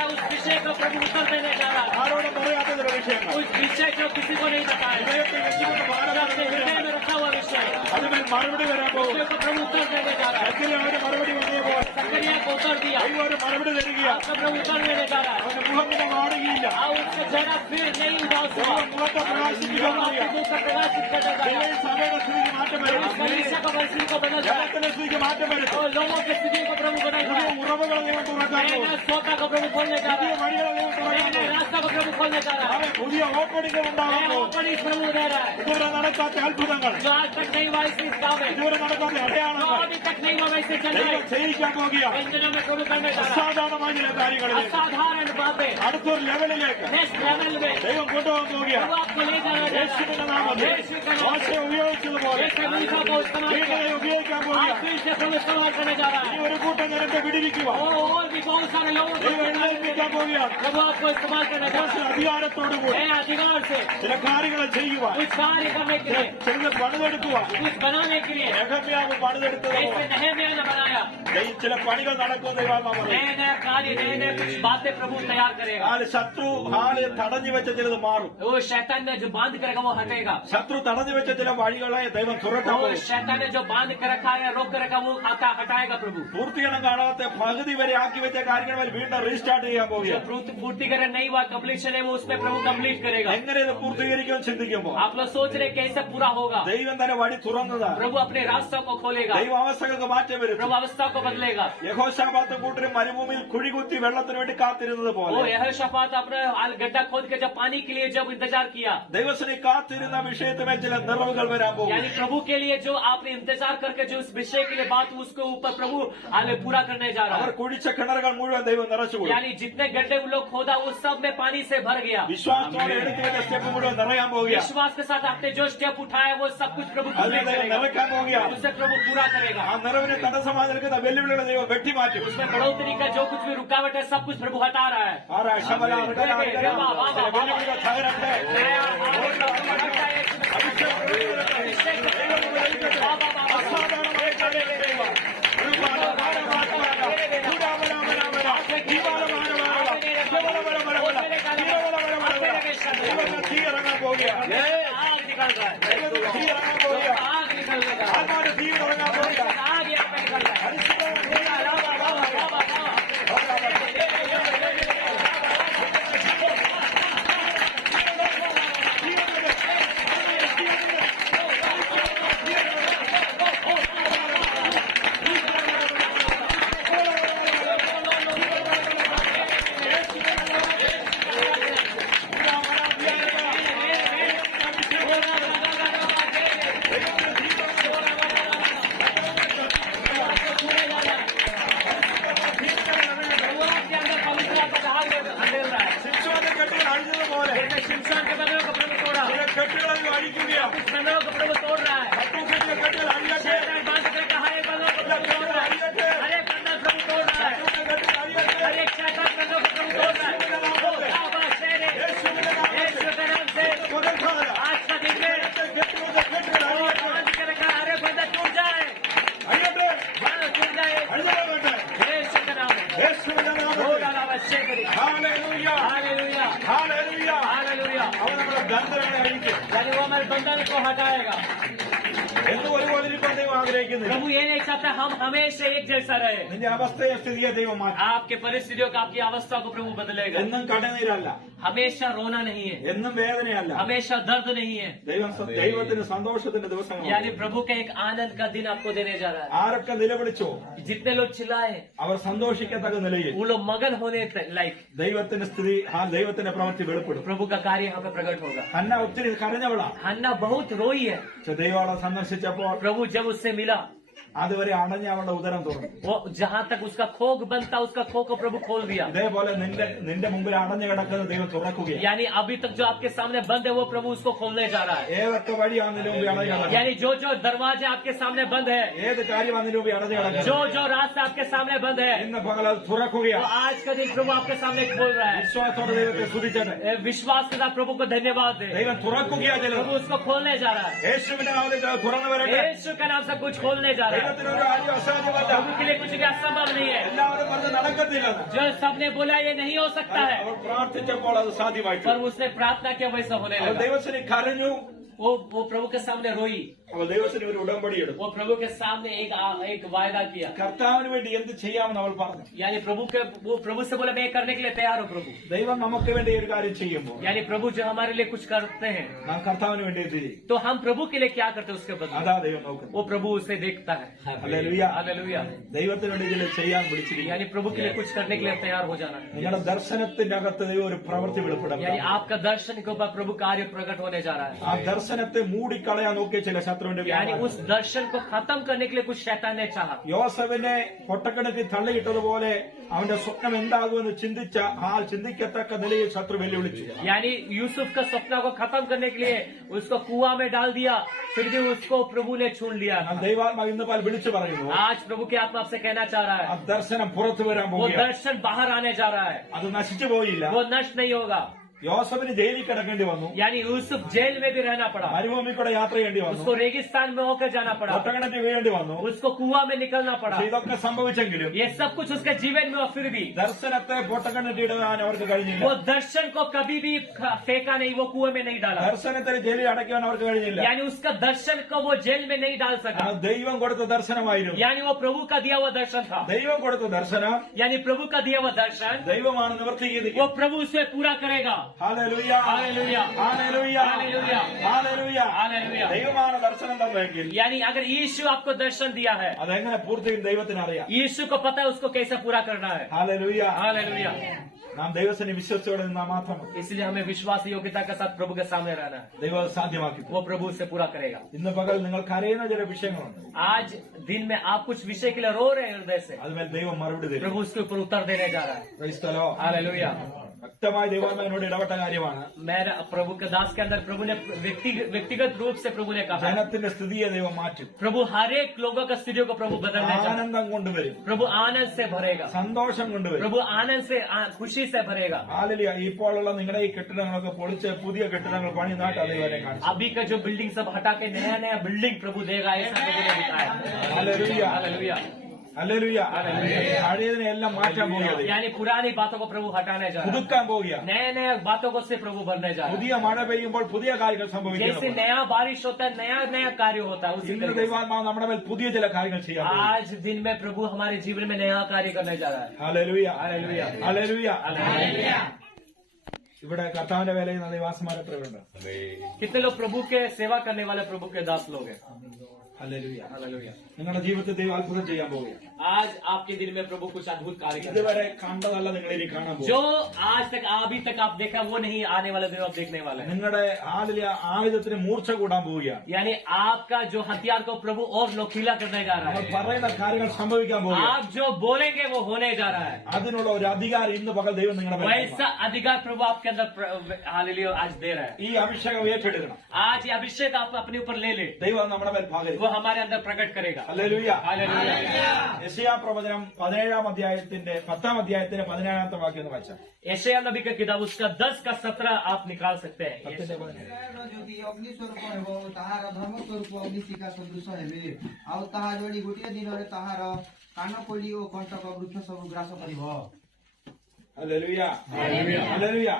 उस विषय को प्रभु उत्तर देने जा रहा है, उस विषय जो किसी को नहीं बताया, अपने हृदय में रखा हुआ विषय മറുപടി വരാൻ പോകും. को प्रभु उत्तर देने जा रहा है। അവര് മറുപടി വന്നേ പോകും. जकरिया को उत्तर दिया, ഒരു മറുപടി തരികയാ. आपका प्रभु उत्तर देने जा रहा है। അവന്റെ മുഖം പിന്നെ വാടുകയില്ല. उसका चेहरा फिर नहीं उदास हुआ, മുഖത്തെ പ്രകാശിപ്പിക്കാൻ आपके मुख का प्रकाशित कर देगा। ദൈവം സഭയുടെ സ്ഥിതിക്ക് മാറ്റം വരും. कलीसिया का परिस्थिति को बदल देगा ജനത്തിന്റെ സ്ഥിതിക്ക് മാറ്റം വരും. और लोगों की स्थिति को प्रभु बदल देगा। പുതിയ ഉറവുകളെ ദൈവം തുറക്കാൻ പോകും. नया सोता को प्रभु खोलने जा പുതിയ रहा है, വഴികളെ ദൈവം തുറക്കാൻ नए പോകും. रास्ता को प्रभु खोलने जा रहा है, അവൻ പുതിയ ഓപ്പണികൾ ഉണ്ടാകാൻ नया പോകും. ओपनिंग प्रभु दे रहा है, ഇതുവരെ നടക്കാത്ത അത്ഭുതങ്ങൾ, जो आज तक नहीं हुआ इस काम में, ഇതുവരെ നടക്കാത്ത जो അടയാളങ്ങൾ अभी तक नहीं हुआ वैसे चल रहा है, ദൈവം ചെയ്യിക്കാൻ പോകുകയാണ്. इन दिनों में प्रभु करने जा रहा है। അസാധാരണമായ ചില കാര്യങ്ങളിലേക്ക് असाधारण बातें അടുത്തൊരു ലെവലിലേക്ക് नेक्स्ट लेवल में ദൈവം കൊണ്ടുപോകാൻ പോകുകയാണ്. प्रभु आपको ले जाना चाहता യേശുവിന്റെ നാമത്തിൽ है। यीशु का नाम മോശെ ഉപയോഗിച്ചതുപോലെ जैसे मूसा को इस्तेमाल വീണ്ടും किया, ദൈവം ഉപയോഗിക്കാൻ आज പോകുകയാണ്. फिर से प्रभु इस्तेमाल करने जा रहा ഈ है। ഒരു കൂട്ടം ജനത്തെ വിടിവിക്കുക और भी बहुत सारे लोगों को ദൈവം എഴുന്നേൽപ്പിക്കാൻ പോകുകയാണ്. प्रभु आपको इस्तेमाल करने जा रहा है। അധികാരത്തോടുകൂടി नए अधिकार से ചില കാര്യങ്ങൾ ചെയ്യുക, कुछ कार्य करने के लिए, ചിലത് പണിതെടുക്കുക. कुछ बनाने के लिए, നെഹമ്യാവ് പണിതെടുത്തത് जैसे नहम्याह ने बनाया, ചില പണികൾ നടക്കും ദൈവാത്മാവ് പറയും. नए नए कार्य, नए नए कुछ बातें प्रभु तैयार करेगा। ആള് ശത്രു ആള് തടഞ്ഞു വെച്ച ചിലത് മാറും. वो शैतान ने जो बांध कर रखा वो हटेगा, ശത്രു തടഞ്ഞു വെച്ച ചില വഴികളെ ദൈവം തുറക്കാൻ वो പോകും. शैतान ने जो बांध कर रखा है, रोक कर रखा, वो हटाएगा प्रभु। പൂർത്തീകരണം കാണാത്ത പകുതി വരെ ആക്കി വെച്ച കാര്യങ്ങൾ വീണ്ടും റീസ്റ്റാർട്ട് ചെയ്യാൻ जो പോവുകയാണ്. पूर्तिकरण नहीं हुआ, कम्प्लीशन है, वो उस पर प्रभु कंप्लीट करेगा। എങ്ങനെ ഇത് പൂർത്തീകരിക്കുമെന്ന് ചിന്തിക്കുമ്പോൾ आप लोग सोच रहे कैसे पूरा होगा, ദൈവം തന്നെ വഴി തുറന്നു തുറക്കുന്നതാണ്. प्रभु अपने रास्तों को खोलेगा, ദൈവ അവസ്ഥകൾക്ക് മാറ്റം വരും. प्रभु अवस्था को बदलेगा. യഹോശാഫാത്ത് കൂട്ടരും മരുഭൂമിയിൽ കുഴി കുത്തി വെള്ളത്തിന് വേണ്ടി കാത്തിരുന്നത് वो പോലെ यहोशापात अपने गड्ढा खोद के जब पानी के लिए जब इंतजार किया, ദൈവത്തിന് കാത്തിരുന്ന വിഷയത്തിന്മേൽ ചില നിറവുകൾ വരാൻ പോകും. यानी प्रभु के लिए जो आपने इंतजार करके जो इस विषय के लिए बात उसके ऊपर प्रभु आगे पूरा करने जा रहा അവർ है. കുഴിച്ച കിണറുകൾ മുഴുവൻ ദൈവം നിറച്ചു കൊടുക്കും. यानी जितने गड्ढे वो लोग खोदा वो सब में पानी से भर गया. വിശ്വാസത്തോടെ എടുത്തു വെച്ച സ്റ്റെപ്പ് മുഴുവൻ നിറയാൻ പോവുകയാണ്. विश्वास के साथ आपने जो स्टेप उठाया वो सब कुछ प्रभु അതിനെ complete ദൈവം करेगा, നിറയ്ക്കാൻ പോവുകയാണ്. उसे प्रभु पूरा करेगा. ആ നിറവിന് തടസ്സമായി നിൽക്കുന്ന വെല്ലുവിളികളെ ദൈവം വെട്ടിമാറ്റും. उसमें बढ़ोतरी का जो कुछ भी रुकावट है सब कुछ प्रभु हटा रहा है. ആരാ ശബല ചില വെല്ലുവിളികൾ തകരട്ടെ. അസാധാരണമായ കാര്യങ്ങൾ ദൈവം. തീ ഇറങ്ങാൻ പോവുകയാണ്. आग निकल रहा है, തീ ഇറങ്ങാൻ പോവുകയാണ്. आग निकल रहा है, ആത്മാവിന്റെ തീ ഇറങ്ങാൻ പോവുകയാണ്. आग यहाँ पे निकल रहा है. ശിക്ഷാന്റെ കെട്ടുകൾ അഴിഞ്ഞതുപോലെ शिमशान के बंधनों को प्रभु तोड़ा, ചില കെട്ടുകളെ അഴിക്കുകയാണ്. बंधनों को प्रभु तोड़ रहा है. ശത്രുക്കളുടെ कെട്ടുകൾ അഴിയട്ടെ. शैतान बांध के कहा है बंधनों को प्रभु तोड़ रहा है. हर एक बंधन प्रभु तोड़ रहा है. ശത്രുക്കളുടെ കെട്ടുകൾ അഴിയട്ടെ. हर एक शैतान बंधनों को प्रभु तोड़ रहा है. यीशु के नाम से കൊടുക്കാതെ आज का दिन में കെട്ടുകളുടെ കെട്ടുകൾ അഴിയട്ടെ. बांध के रखा हर एक बंधन टूट जाए, അഴിയട്ടെ. बांध टूट जाए. അഴിഞ്ഞുപോകട്ടെ. यीशु के नाम में യേശുവിന്റെ നാമത്തിൽ. ഹല്ലേലൂയ. Hallelujah, hallelujah. हालेलुया. അവൻ നമ്മുടെ ബന്ധനങ്ങളെ അഴിക്കും. यानी वो हमारे बंधन को हटाएगा. എന്ന് ഒരുപോലെ ഇരിക്കാൻ ദൈവം ആഗ്രഹിക്കുന്നില്ല. प्रभु ये नहीं चाहता हम हमेशा एक जैसा रहे. നിന്റെ അവസ്ഥയെ സ്ഥിതിയെ ദൈവം മാറ്റും. आपके परिस्थितियों का आपकी अवस्था को प्रभु बदलेगा. എന്നും കടനീരല്ല, हमेशा रोना नहीं है, എന്നും വേദനയല്ല. हमेशा दर्द नहीं है. ദൈവത്തിന് സന്തോഷത്തിന്റെ ദിവസങ്ങൾ. यानी प्रभु का एक आनंद का दिन आपको देने जा रहा ആരൊക്കെ നിലവിളിച്ചോ है. जितने लोग चिल्लाए അവർ സന്തോഷിക്കത്തക്ക നിലയിൽ वो लोग मगन होने लायक ദൈവത്തിന്റെ സ്ഥിതി ആ ദൈവത്തിന്റെ പ്രവൃത്തി വെളിപ്പെടും. प्रभु का कार्य यहाँ पे प्रकट होगा. ഹന്ന ഒത്തിരി കരഞ്ഞവളാ. हन्ना बहुत रोई है. പക്ഷെ ദൈവം അവളെ സന്ദർശിച്ചപ്പോൾ प्रभु जब उससे मिला അതുവരെ അടഞ്ഞ അവളുടെ ഉദരം തുറന്നു. वो जहाँ तक उसका खोग बनता उसका खोग को प्रभु खोल दिया. ഇതേപോലെ നിന്റെ മുമ്പിൽ അടഞ്ഞു കിടക്കുന്ന ദൈവം തുറക്കുകയാണ്. यानी अभी तक जो आपके सामने बंद है वो प्रभु उसको खोलने जा रहा है. ഏതൊക്കെ വഴിയാണ് നിന്റെ മുമ്പിൽ അടഞ്ഞു കിടക്കുന്നത്? यानी जो जो दरवाजे आपके सामने बंद है, ഏത് കാര്യമാണ് നിന്റെ മുമ്പിൽ അടഞ്ഞു കിടക്കുന്നത്? जो जो रास्ता आपके सामने बंद है, ഇന്ന് പകൽ അത് वो തുറക്കുകയാണ്. आज का दिन प्रभु आपके सामने खोल रहा है. വിശ്വാസത്തോടെ ദൈവത്തെ സ്തുതിച്ചത്. विश्वास के साथ प्रभु को धन्यवाद दे. ദൈവം തുറക്കുകയാണ് प्रभु ചിലത്. उसको खोलने जा रहा है. യേശുവിന്റെ നാമത്തിൽ തുറന്നു വരട്ടെ. यीशु के नाम से कुछ खोलने जा रहा है. ദൈവത്തിന് ഒരു കാര്യം അസാധ്യമല്ല. प्रभु के लिए कुछ भी असंभव नहीं है. എല്ലാവരും പറഞ്ഞ് നടക്കത്തില്ല. जो सबने बोला ये नहीं हो सकता है, അവർ പ്രാർത്ഥിച്ചപ്പോൾ അത് സാധ്യമായിട്ട്. पर उसने प्रार्थना किया वैसा होने അവർ लगा. ദൈവത്തിന് കരഞ്ഞു. वो प्रभु के सामने रोई. അവർ ദൈവത്തിന് ഒരു ഉടമ്പടി എടുത്തു. वो प्रभु के सामने एक वायदा किया. കർത്താവിന് വേണ്ടി എന്ത് ചെയ്യാമെന്ന് അവൾ പറഞ്ഞു. यानी वो प्रभु से बोला मैं करने के लिए तैयार हूँ प्रभु. ദൈവം നമുക്ക് വേണ്ടി ഒരു കാര്യം ചെയ്യുമ്പോൾ यानी प्रभु जो हमारे लिए कुछ करते हैं നാം കർത്താവിന് വേണ്ടി എന്ത് ചെയ്യും? तो हम प्रभु के लिए क्या करते हैं उसके बदले അതാ ദൈവം നോക്കുന്നത്. वो प्रभु उसे देखता है. ഹല്ലേലൂയ. हालेलुया. ദൈവത്തിന് വേണ്ടി ഇതിൽ ചെയ്യാൻ വിളിച്ചിരിക്കുക. यानी प्रभु के लिए कुछ करने के लिए तैयार हो जाना. നിങ്ങളുടെ ദർശനത്തിന്റെ അകത്ത് ദൈവം ഒരു പ്രവൃത്തി വെളിപ്പെടാം. यानी आपका दर्शन के ऊपर प्रभु कार्य प्रकट होने जा रहा है. ആ ദർശനത്തെ മൂടിക്കളയാൻ നോക്കിയ ചില ശത്രുവിന്റെ यानी വ്യാപാരം. उस दर्शन को खत्म करने के लिए कुछ शैतान ने चाहा. യോസഫിനെ പൊട്ടക്കിണറ്റിൽ തള്ളിയിട്ടതുപോലെ അവന്റെ സ്വപ്നം എന്താകുമെന്ന് ചിന്തിക്കത്തക്ക നിലയിൽ ശത്രു വെല്ലുവിളിച്ചു. यानी यूसुफ का सपना को खत्म करने के लिए उसको कुआं में डाल दिया, फिर भी उसको प्रभु ने छून लिया. ആ ദൈവാത്മാവ് ഇന്ന് പാൽ വിളിച്ചു പറയുന്നു. आज प्रभु के आत्मा आपसे कहना चाह रहा ആ है ദർശനം പുറത്തു വരാൻ वो പോകുകയാണ്. दर्शन बाहर आने जा रहा है. അത് നശിച്ചു പോയില്ല. वो नष्ट नहीं होगा. യോസഫിന് ജയിലിൽ കിടക്കേണ്ടി വന്നു. यानी यूसुफ जेल में भी रहना पड़ा, മരുഭൂമി കൂടെ യാത്ര ചെയ്യേണ്ടി വന്നു. उसको रेगिस्तान में होकर जाना पड़ा, പൊട്ടക്കിണറ്റിൽ വീഴേണ്ടി വന്നു. उसको कुआं में निकलना पड़ा. പക്ഷേ ഇതൊക്കെ സംഭവിച്ചെങ്കിലും ये सब कुछ उसके जीवन में, और फिर भी ദർശനത്തെ പൊട്ടക്കിണറ്റിടാൻ അവർക്ക് കഴിഞ്ഞില്ല. वो दर्शन को कभी भी फेंका नहीं, वो कुएं में नहीं डाला. ദർശനത്തിന് ജയിലിൽ അടയ്ക്കാൻ അവർക്ക് കഴിഞ്ഞില്ല. यानी उसका दर्शन को वो जेल में नहीं डाल ആ सका. ദൈവം കൊടുത്ത ദർശനമായിരുന്നു. यानी वो प्रभु का दिया हुआ दर्शन था. ദൈവം കൊടുത്ത ദർശനം यानी प्रभु का दिया हुआ दर्शन ദൈവമാണ് നിവർത്തിക്കുന്നത്. वो प्रभु उसे पूरा करेगा. Hallelujah hallelujah hallelujah hallelujah hallelujah hallelujah ദൈവമാണ് ദർശനം തന്നെങ്കിൽ यानी अगर यीशु आपको दर्शन दिया है, അതെങ്ങനെ പൂർത്തിയും ദൈവത്തിന് അറിയാം. यीशु को पता है उसको कैसे पूरा करना है. ഹല്ലേലൂയ हालेलुया നാം ദൈവത്തിന് വിശ്വസിച്ചോടെ നിന്നാൽ മാത്രം മതി. इसलिए हमें विश्वास योग्यता के साथ प्रभु के सामने रहना है. ദൈവം അത് സാധ്യമാക്കി തരും. वो प्रभु से पूरा करेगा. ഇന്ന് പകൽ നിങ്ങൾക്ക് അറിയുന്ന ചില വിഷയങ്ങളുണ്ട്. आज दिन में आप कुछ विषय के लिए रो रहे हैं हृदय से, അതുമേൽ ദൈവം മറുപടി തരും. प्रभु उसके ऊपर उत्तर देने जा रहा है. Praise the Lord. हालेलुया. വ്യക്തമായി ദൈവമായനോട് ഇടപെട്ട കാര്യമാണ്. मेरा प्रभु के दास के अंदर प्रभु ने व्यक्तिगत रूप से प्रभु ने कहा, ജനത്തിന്റെ സ്ഥിതിയെ ദൈവം മാറ്റും. प्रभु हर एक लोगों का स्थितियों को प्रभु बदलने जा रहा है. ആനന്ദം കൊണ്ടുവരും. प्रभु आनंद से भरेगा. സന്തോഷം കൊണ്ടുവരും. प्रभु आनंद से खुशी से भरेगा. ഹാലലിയ ഇപ്പോഴുള്ള നിങ്ങളുടെ ഈ കെട്ടിടങ്ങളൊക്കെ പൊളിച്ച് പുതിയ കെട്ടിടങ്ങൾ പണി നാട്ട് അതേവരെ കാണിച്ചു. अभी का जो बिल्डिंग सब हटा के नया नया बिल्डिंग प्रभु देगा, ऐसा प्रभु ने दिखाया. Hallelujah hallelujah. ഹല്ലേലൂയ പഴയതിനെ എല്ലാം മാറ്റാൻ പോവുകയാണ്. यानी पुरानी बातों को प्रभु हटाने जा रहा है. പുതുക്കാൻ പോവുകയാണ്. नए नए बातों को से प्रभु भरने जा रहा है. പുതിയ മഴ പെയ്യുമ്പോൾ പുതിയ കാര്യങ്ങൾ जैसे സംഭവിക്കുന്നു. नया बारिश होता है, नया नया कार्य होता है, उसी ഇന്ന് तरीके से ദൈവാത്മാവ് നമ്മുടെ മേൽ പുതിയ ചില കാര്യങ്ങൾ ചെയ്യാൻ പോകുന്നു. आज दिन में प्रभु हमारे जीवन में नया कार्य करने जा रहा है. Hallelujah hallelujah. Hallelujah hallelujah. ഇവിടെ കർത്താവിന്റെ വേലയിൽ നിന്ന് ദൈവാസന്മാരെ പ്രകടനം. कितने लोग प्रभु के सेवा करने वाले प्रभु के दास लोग हैं. Hallelujah hallelujah. നിങ്ങളുടെ ജീവിതത്തിൽ ദൈവം അത്ഭുതം ചെയ്യാൻ പോവുകയാണ്. आज आपके दिन में प्रभु कुछ अद्भुत कार्य करेगा. ഇതുവരെ കണ്ടതല്ല നിങ്ങൾ ഇനി കാണാൻ जो പോകും. आज तक अभी तक आप देखा वो नहीं, आने वाले दिन आप देखने वाले हैं. നിങ്ങളുടെ ആയുധത്തിന് മൂർച്ച കൂടാൻ പോവുകയാണ്. यानी आपका जो हथियार को प्रभु और नोखीला करने जा रहा നമ്മൾ है. പറയുന്ന കാര്യങ്ങൾ സംഭവിക്കാൻ പോവുകയാണ്. आप जो बोलेंगे वो होने जा रहा है. അതിനുള്ള ഒരു അധികാരം ഇന്ന് പകൽ ദൈവം നിങ്ങളുടെ മേൽ തന്നു. वैसा अधिकार प्रभु आपके अंदर हालेलुया आज दे रहा है. ഈ അഭിഷേകം ഏറ്റെടുക്കണം. आज ये अभिषेक आप अपने ऊपर ले ले, ദൈവം നമ്മുടെ മേൽ പകരും. वो हमारे अंदर प्रकट करेगा. Hallelujah hallelujah. യെശയ്യാ പ്രവചനം 17-ാം അധ്യായത്തിന്റെ 10-ാം അധ്യായത്തിന്റെ 17-ാമത്തെ വാക്യം എന്ന് വായിച്ചാൽ यशायाह नबी का किताब उसका 10 का 17 आप निकाल सकते हैं. പത്തിന്റെ 17. ଇସ୍ରାଏଲର ଯଦି ଅଗ୍ନି ସ୍ୱରୂପ ହେବ ତାହାର ଧର୍ମ ସ୍ୱରୂପ ଅଗ୍ନିଶିଖା ସଦୃଶ ହେବେ ଆଉ ତାହା ଯୋଡ଼ି ଗୋଟିଏ ଦିନରେ ତାହାର କାନପୋଡ଼ି ଓ କଣ୍ଟକ ବୃକ୍ଷ ସବୁ ଗ୍ରାସ କରିବ. ഹല്ലേലൂയ ഹല്ലേലൂയ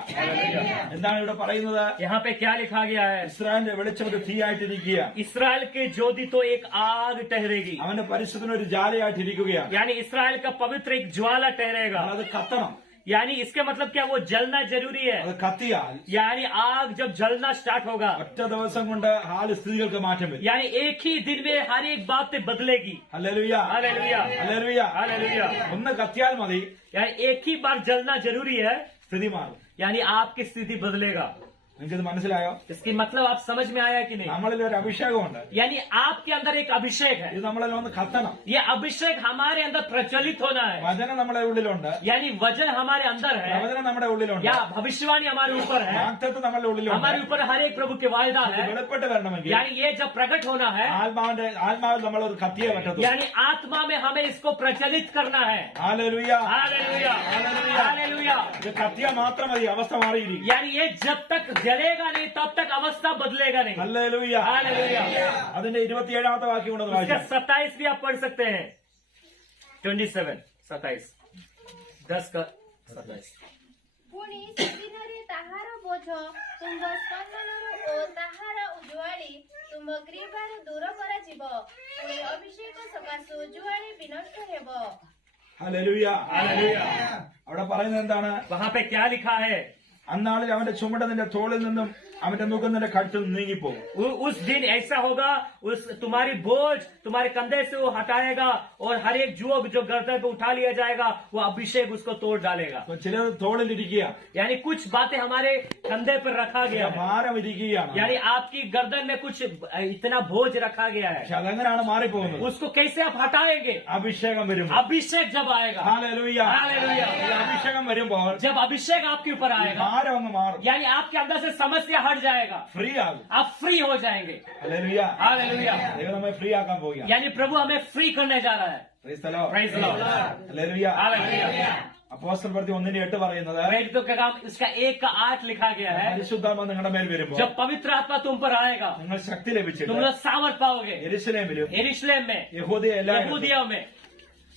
എന്താണ് ഇവിടെ പറയുന്നത്? यहाँ पे क्या लिखा गया है? ഇസ്രായേലിന്റെ വെളിച്ചം ഒരു തീയായിട്ടിരിക്കുക. इसराइल के ज्योति तो एक आग ठहरेगी. അവന്റെ പരിശുദ്ധന് ഒരു ജ്വാലയായിട്ടിരിക്കുകയാണ്. यानी इसराइल का पवित्र एक ज्वाला ठहरेगा. അത് കത്തണം. यानी इसके मतलब क्या, वो जलना जरूरी है. അത് കത്തിയാൽ यानी आग जब जलना स्टार्ट होगा, ഒറ്റ ദിവസം കൊണ്ട് സ്ഥിതികൾക്ക് മാറ്റം വരും. यानी एक ही दिन में हर एक बात पे बदलेगी. Hallelujah hallelujah. Hallelujah hallelujah. ഒന്ന് കത്തിയാൽ മതി, यानी एक ही बार जलना जरूरी है, സ്ഥിതി മാറും. यानी आपकी स्थिति बदलेगा. നിങ്ങൾക്കിത് മനസ്സിലായോ? इसकी मतलब आप समझ में आया कि नहीं? നമ്മളിൽ ഒരു അഭിഷേകമുണ്ട്. यानी आपके अंदर एक अभिषेक है. ഇത് നമ്മളിൽ ഒന്ന് കത്തണം. ये अभिषेक हमारे अंदर प्रचलित होना है. വചനം നമ്മുടെ ഉള്ളിലുണ്ട്. यानी वजन हमारे अंदर है, പ്രവചനം നമ്മുടെ ഉള്ളിലുണ്ട്. या भविष्यवाणी हमारे ऊपर है, വാഗ്ദത്തം നമ്മുടെ ഉള്ളിലുണ്ട്. हमारे ऊपर हर एक प्रभु के वायदा ഇത് है. വെളിപ്പെട്ട് വരണമെങ്കിൽ यानी ये जब प्रकट होना है, ആത്മാവിൽ നമ്മൾ ഒരു കത്തിയെ പറ്റത്തുള്ളൂ. यानी आत्मा में हमें इसको प्रचलित करना है. Hallelujah hallelujah. हालेलुया. ഇത് കത്തിയാൽ മാത്രം മതി, അവസ്ഥ മാറിയിരിക്കും. यानी ये जब तक जलेगा नहीं तब तक अवस्था बदलेगा नहीं. Hallelujah hallelujah. അതിന്റെ 27-ാമത്തെ വാക്യം കൊണ്ടൊന്ന് इसका വായിക്കാം. 27 भी आप पढ़ सकते हैं. 27 10 का 27. ପୁଣି ସେଦିନରେ ତାହାର ବୋଝ ତୁମ୍ଭ ସ୍କନ୍ଧନରୁ ଓ ତାହାର ଉଜୁଆଳି ତୁମ୍ଭ ଗ୍ରୀବାରୁ ଦୂର କରାଯିବ. ପୁଣି ଅଭିଷେକ ସକାଶୁ ଉଜୁଆଳି ବିନଷ୍ଟ ହେବ. Hallelujah hallelujah. അവിടെ പറയുന്നത് എന്താണ്? वहाँ पे क्या लिखा है? അന്നാളിൽ അവന്റെ ചുമട് നിന്റെ തോളിൽ നിന്നും അവന്റെ മുഖം നിന്റെ കഴുത്തിൽ നിന്ന് നീങ്ങിപ്പോകും. उस दिन ऐसा होगा, उस तुम्हारी बोझ तुम्हारे कंधे से वो हटाएगा और हर एक जुओ जो गर्दन पे उठा लिया जाएगा वो अभिषेक उसको तोड़ डालेगा. അപ്പൊ ചിലത് തോളിലിരിക്കുക, यानी कुछ बातें हमारे कंधे पर रखा गया है. ഭാരം ഇരിക്കുകയാണ്. यानी आपकी गर्दन में कुछ इतना बोझ रखा गया है, പക്ഷെ അതെങ്ങനെയാണ് മാറിപ്പോകുന്നത്? उसको कैसे आप हटाएंगे? അഭിഷേകം വരും. अभिषेक जब आएगा. Hallelujah hallelujah. ഈ അഭിഷേകം വരുമ്പോൾ जब अभिषेक आपके ऊपर आएगा, ഭാരം അങ്ങ് മാറും. यानी आपके अंदर से समस्या हट जाएगा, ഫ്രീ ആകും. आप फ्री हो जाएंगे. Hallelujah hallelujah. ദൈവം നമ്മെ ഫ്രീ ആക്കാൻ പോവുകയാണ്. यानी प्रभु हमें फ्री करने जा रहा है. Praise the Lord. Praise the Lord. Hallelujah hallelujah. അപ്പോസ്തല പ്രവൃത്തി 1:8 പറയുന്നത് प्रेरितों का काम उसका 1 का 8 लिखा गया है. പരിശുദ്ധാത്മ നിങ്ങളുടെ മേൽ വരുമ്പോൾ जब पवित्र आत्मा तुम पर आएगा, നിങ്ങൾ ശക്തി तुम ലഭിച്ചിട്ട് लोग सामर्थ पाओगे. യെരൂശലേമിലും यरूशलेम में, യഹൂദിയ എല്ലായിടത്തും यहूदिया में,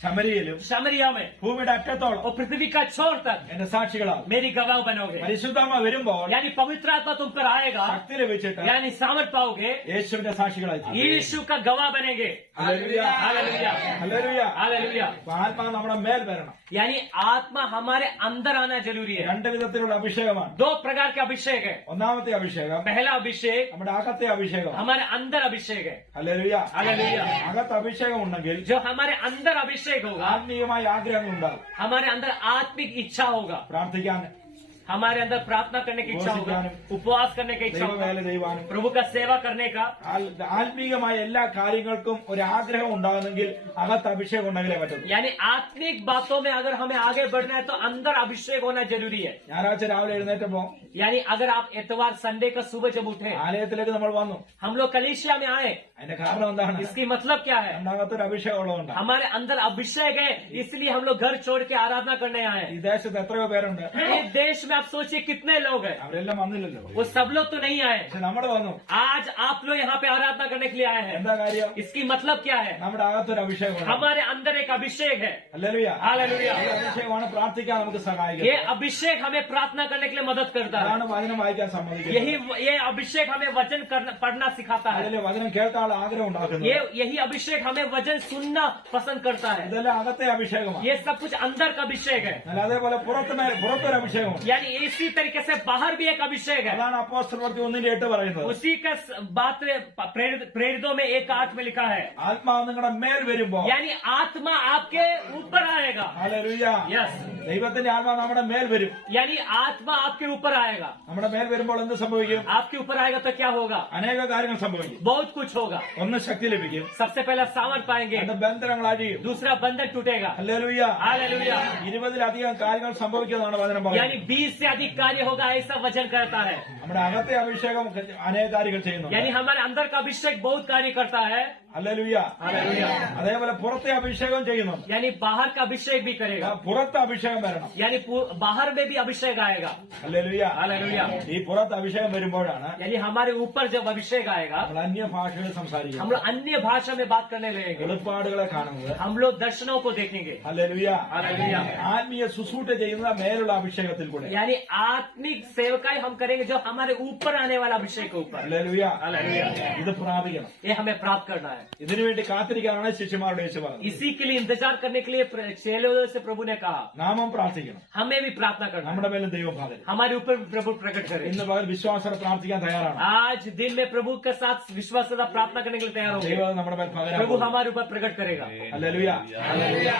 ശമരിയിലും शमरिया में ഭൂമിയുടെ അറ്റത്തോളം और पृथ्वी का छोर तक എന്റെ സാക്ഷികളാവും. मेरी गवाह बनोगे. പരിശുദ്ധാത്മ വരുമ്പോൾ यानी पवित्र आत्मा तुम पर आएगा, ശക്തി ലഭിച്ചിട്ട് यानी सामर्थ पाओगे, യേശുവിന്റെ സാക്ഷികളായി തീരും. यीशु का गवाह बनेंगे. Hallelujah hallelujah. ഹല്ലേലൂയ. हालेलुया। അപ്പൊ ആത്മാവ് നമ്മുടെ മേൽ വരണം. यानी आत्मा हमारे अंदर आना जरूरी है। രണ്ട് വിധത്തിലുള്ള അഭിഷേകമാണ്. 2 प्रकार के अभिषेक है। ഒന്നാമത്തെ അഭിഷേകം पहला अभिषेक നമ്മുടെ അകത്തെ അഭിഷേകം. हमारे अंदर अभिषेक है। ഹല്ലേലൂയ. हालेलुया। അകത്ത് അഭിഷേകം ഉണ്ടെങ്കിൽ जो हमारे अंदर अभिषेक होगा, ആത്മീയമായ ആഗ്രഹങ്ങൾ ഉണ്ടാകും. हमारे अंदर आत्मिक इच्छा होगा, പ്രാർത്ഥിക്കാൻ, हमारे अंदर प्रार्थना करने की इच्छा होगा, उपवास करने की इच्छा होगा, ദൈവവേല ചെയ്യുവാനും प्रभु का सेवा करने का। ആത്മീയമായ എല്ലാ കാര്യങ്ങൾക്കും ഒരു ആഗ്രഹം ഉണ്ടാകുന്നെങ്കിൽ അകത്ത് അഭിഷേകം ഉണ്ടെങ്കിലേ പറ്റുള്ളൂ. यानी आत्मिक बातों में अगर हमें आगे बढ़ना है तो अंदर अभिषेक होना जरूरी है। ഞായറാഴ്ച രാവിലെ എഴുന്നേറ്റപ്പോ यानी अगर आप इतवार संडे का सुबह जब उठे, ആലയത്തിലേക്ക് നമ്മൾ വന്നു. हम लोग कलीसिया में आए, അതിന്റെ കാരണം എന്താണ്? इसकी मतलब क्या है? നമ്മുടെ അകത്തൊരു അഭിഷേകം ഉള്ളതുകൊണ്ട്. हमारे अंदर अभिषेक है, इसलिए हम लोग घर छोड़ के आराधना करने आए। ഈ ദേശത്ത് എത്രയോ പേരുണ്ട്, इस देश में आप सोचिए कितने लोग हैं। അവരെല്ലാം വന്നില്ലല്ലോ. वो सब लोग तो नहीं आए। പക്ഷെ നമ്മൾ വന്നു. आज आप लोग यहाँ पे आराधना करने के लिए आए हैं। എന്താ കാര്യം? इसकी मतलब क्या है? നമ്മുടെ അകത്തൊരു അഭിഷേകം. हमारे अंदर एक अभिषेक है। ഹല്ലേലൂയ. हालेलुया। ഈ അഭിഷേകമാണ് പ്രാർത്ഥിക്കാൻ നമുക്ക് ये സഹായിക്കുന്നത്. अभिषेक हमें प्रार्थना करने के लिए मदद करता है। അതാണ് വചനം വായിക്കാൻ यही സമ്മതിക്കുന്നത്. ये अभिषेक हमें वचन पढ़ना सिखाता है। അതിലെ വചനം കേൾക്കാനുള്ള ആഗ്രഹം ഉണ്ടാക്കുന്നത്. यही अभिषेक हमें वचन सुनना पसंद करता है। ഇതെല്ലാം അകത്തെ അഭിഷേകമാണ്. ये सब कुछ अंदर का अभिषेक है। എന്നാൽ അതേപോലെ പുറത്തൊരു അഭിഷേകമാണ്. यानी इसी तरीके से बाहर भी एक अभिषेक है। അതാണ് അപ്പോസ്തലർ പ്രവൃത്തി 1:8 പറയുന്നത്. उसी का बात प्रेरितों में 1:8 में लिखा है। ആത്മാവ് നിങ്ങളുടെ മേൽ വരുമ്പോ, यानी आत्मा आपके ऊपर आएगा। ഹല്ലേലൂയ, यस, ദൈവത്തിന്റെ ആത്മാവ് നമ്മുടെ മേൽ വരും. यानी आत्मा आपके ऊपर आएगा। നമ്മുടെ മേൽ വരുമ്പോൾ എന്ത് സംഭവിക്കും? आपके ऊपर आएगा तो क्या होगा? അനേക കാര്യങ്ങൾ സംഭവിക്കും. बहुत कुछ होगा। ഒന്ന് ശക്തി ലഭിക്കും, सबसे पहला सामर्थ पाएंगे, രണ്ട് ബന്ധനങ്ങൾ അഴിയും. दूसरा बंधन टूटेगा। ഹല്ലേലൂയ. हालेलुया। 20-ലധികം കാര്യങ്ങൾ സംഭവിക്കുന്നതാണ് വചനം यानी പറയുന്നത്. 20 से अधिक कार्य होगा, ऐसा वचन करता है। നമ്മുടെ അകത്തെ അഭിഷേകം അനേക കാര്യങ്ങൾ ചെയ്യുന്നു. यानी हमारे अंदर का अभिषेक बहुत कार्य करता है। ഹല്ലേലൂയ. हालेलुया। അതേപോലെ പുറത്തെ അഭിഷേകം ചെയ്യുന്നുണ്ട്. यानी बाहर का अभिषेक भी करेगा। പുറത്തെ അഭിഷേകം വരണം. यानी बाहर में भी अभिषेक आएगा। ഹല്ലേലൂയ. हालेलुया। ഈ പുറത്ത് അഭിഷേകം വരുമ്പോഴാണ് यानी हमारे ऊपर जब अभिषेक आएगा, നമ്മൾ അന്യ ഭാഷകൾ हम സംസാരിക്കുന്നത്, लोग अन्य भाषा में बात करने लगेंगे, വെളിപ്പാടുകളെ കാണുന്നത്. हम लोग दर्शनों को देखेंगे। ഹല്ലേലൂയ. हालेलुया। ആത്മീയ ശുശ്രൂഷ ചെയ്യുന്ന മേലുള്ള അഭിഷേകത്തിൽ കൂടെ. यानी आत्मिक सेवकाई हम करेंगे जो हमारे ऊपर आने वाला अभिषेक के ऊपर। ഹല്ലേലൂയ. हालेलुया। ഇത് പ്രാപിക്കണം. ये हमें प्राप्त करना है। ഇതിനുവേണ്ടി കാത്തിരിക്കാനാണ് ശിഷ്യന്മാരുടെ യേശു പറഞ്ഞത്. इसी के लिए इंतजार करने के लिए चेलों से प्रभु ने कहा നാമം പ്രാർത്ഥിക്കണം. हमें भी प्रार्थना करना है। നമ്മുടെ മേലും ദൈവം പകരും. हमारे ऊपर प्रभु प्रकट करे। ഇന്ന് പകൽ വിശ്വാസത്തോടെ പ്രാർത്ഥിക്കാൻ തയ്യാറാണ്. आज दिन में प्रभु के साथ विश्वास से प्रार्थना करने के लिए तैयार हो गए। ദൈവം നമ്മുടെ മേൽ പകരാൻ प्रभु പോകുന്നു. हमारे ऊपर प्रकट करेगा। ഹല്ലേലൂയ. हालेलुया।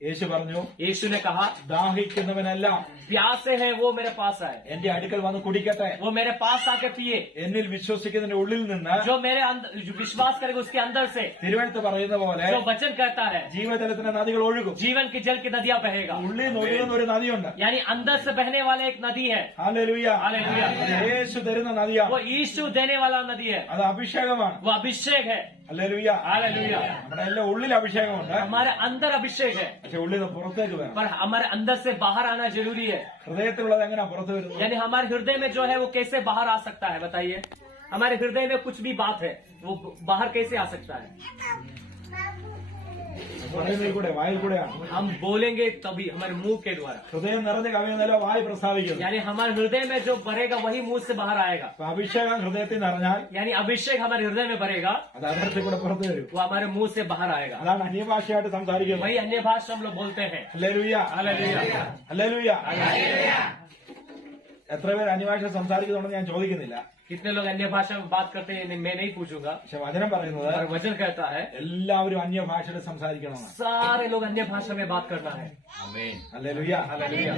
യേശു പറഞ്ഞു, यीशु ने कहा ദാഹിക്കുന്നവനെല്ലാം प्यासे हैं वो मेरे पास आए, എന്റെ അടുക്കൽ വന്ന് കുടിക്കട്ടെ. वो मेरे पास आके पिए। എന്നിൽ വിശ്വസിക്കുന്നതിന്റെ ഉള്ളിൽ നിന്ന് जो मेरे अंदर जो विश्वास करेगा उसके अंदर से, തിരുവഴുത്ത് പറയുന്ന പോലെ जो वचन कहता है, ജീവജലത്തിന്റെ നദികൾ ഒഴുകും. जीवन की जल की नदियां बहेगा। ഉള്ളിൽ നിന്ന് ഒഴുകുന്ന ഒരു നദിയുണ്ട്. यानी अंदर से बहने वाला एक नदी है। ഹല്ലേലൂയ. हालेलुया। അത് യേശു തരുന്ന നദിയാണ്. वो यीशु देने वाला नदी है, അത് അഭിഷേകമാണ്. वो अभिषेक है। ഹല്ലേലൂയ. हालेलुया। നമ്മുടെ എല്ലാം ഉള്ളിൽ അഭിഷേകമുണ്ട്. हमारे अंदर अभिषेक है, പക്ഷെ ഉള്ളിൽ നിന്ന് പുറത്തേക്ക് വരണം. पर हमारे अंदर से बाहर आना जरूरी है। ഹൃദയത്തിലുള്ളത് എങ്ങനെയാ പുറത്തു വരുന്നത്? यानी हमारे हृदय में जो है वो कैसे बाहर आ सकता है? बताइए, हमारे हृदय में कुछ भी बात है वो बाहर कैसे आ सकता है? പറയുന്നതിൽ കൂടെ, വായിൽ കൂടെയാണ്. हम बोलेंगे तभी, हमारे मुंह के द्वारा। ഹൃദയം നിറഞ്ഞ കവിയുന്നല്ലോ വായി പ്രസ്താവിക്കുന്നു. यानी हमारे हृदय में जो भरेगा वही मुंह से बाहर आएगा। അപ്പൊ അഭിഷേകം ഹൃദയത്തിൽ നിറഞ്ഞാൽ यानी अभिषेक हमारे हृदय में भरेगा, അത് അകരത്തിൽ കൂടെ പുറത്തു വരും. वो हमारे मुंह से बाहर आएगा। അതാണ് അന്യഭാഷയായിട്ട് സംസാരിക്കുന്നത്. वही अन्य भाषा हम लोग बोलते हैं। ഹല്ലേലൂയ. हालेलुया। ഹല്ലേലൂയ. എത്ര പേര് അന്യഭാഷ സംസാരിക്കുന്നുണ്ടെന്ന് ഞാൻ ചോദിക്കുന്നില്ല. कितने लोग अन्य भाषा में बात करते हैं मैं नहीं पूछूंगा, പക്ഷെ വചനം പറയുന്നത് और वचन कहता है എല്ലാവരും അന്യഭാഷയിൽ സംസാരിക്കണമെന്ന്. सारे लोग अन्य भाषा में बात करना है। ഹല്ലേലൂയ. हालेलुया।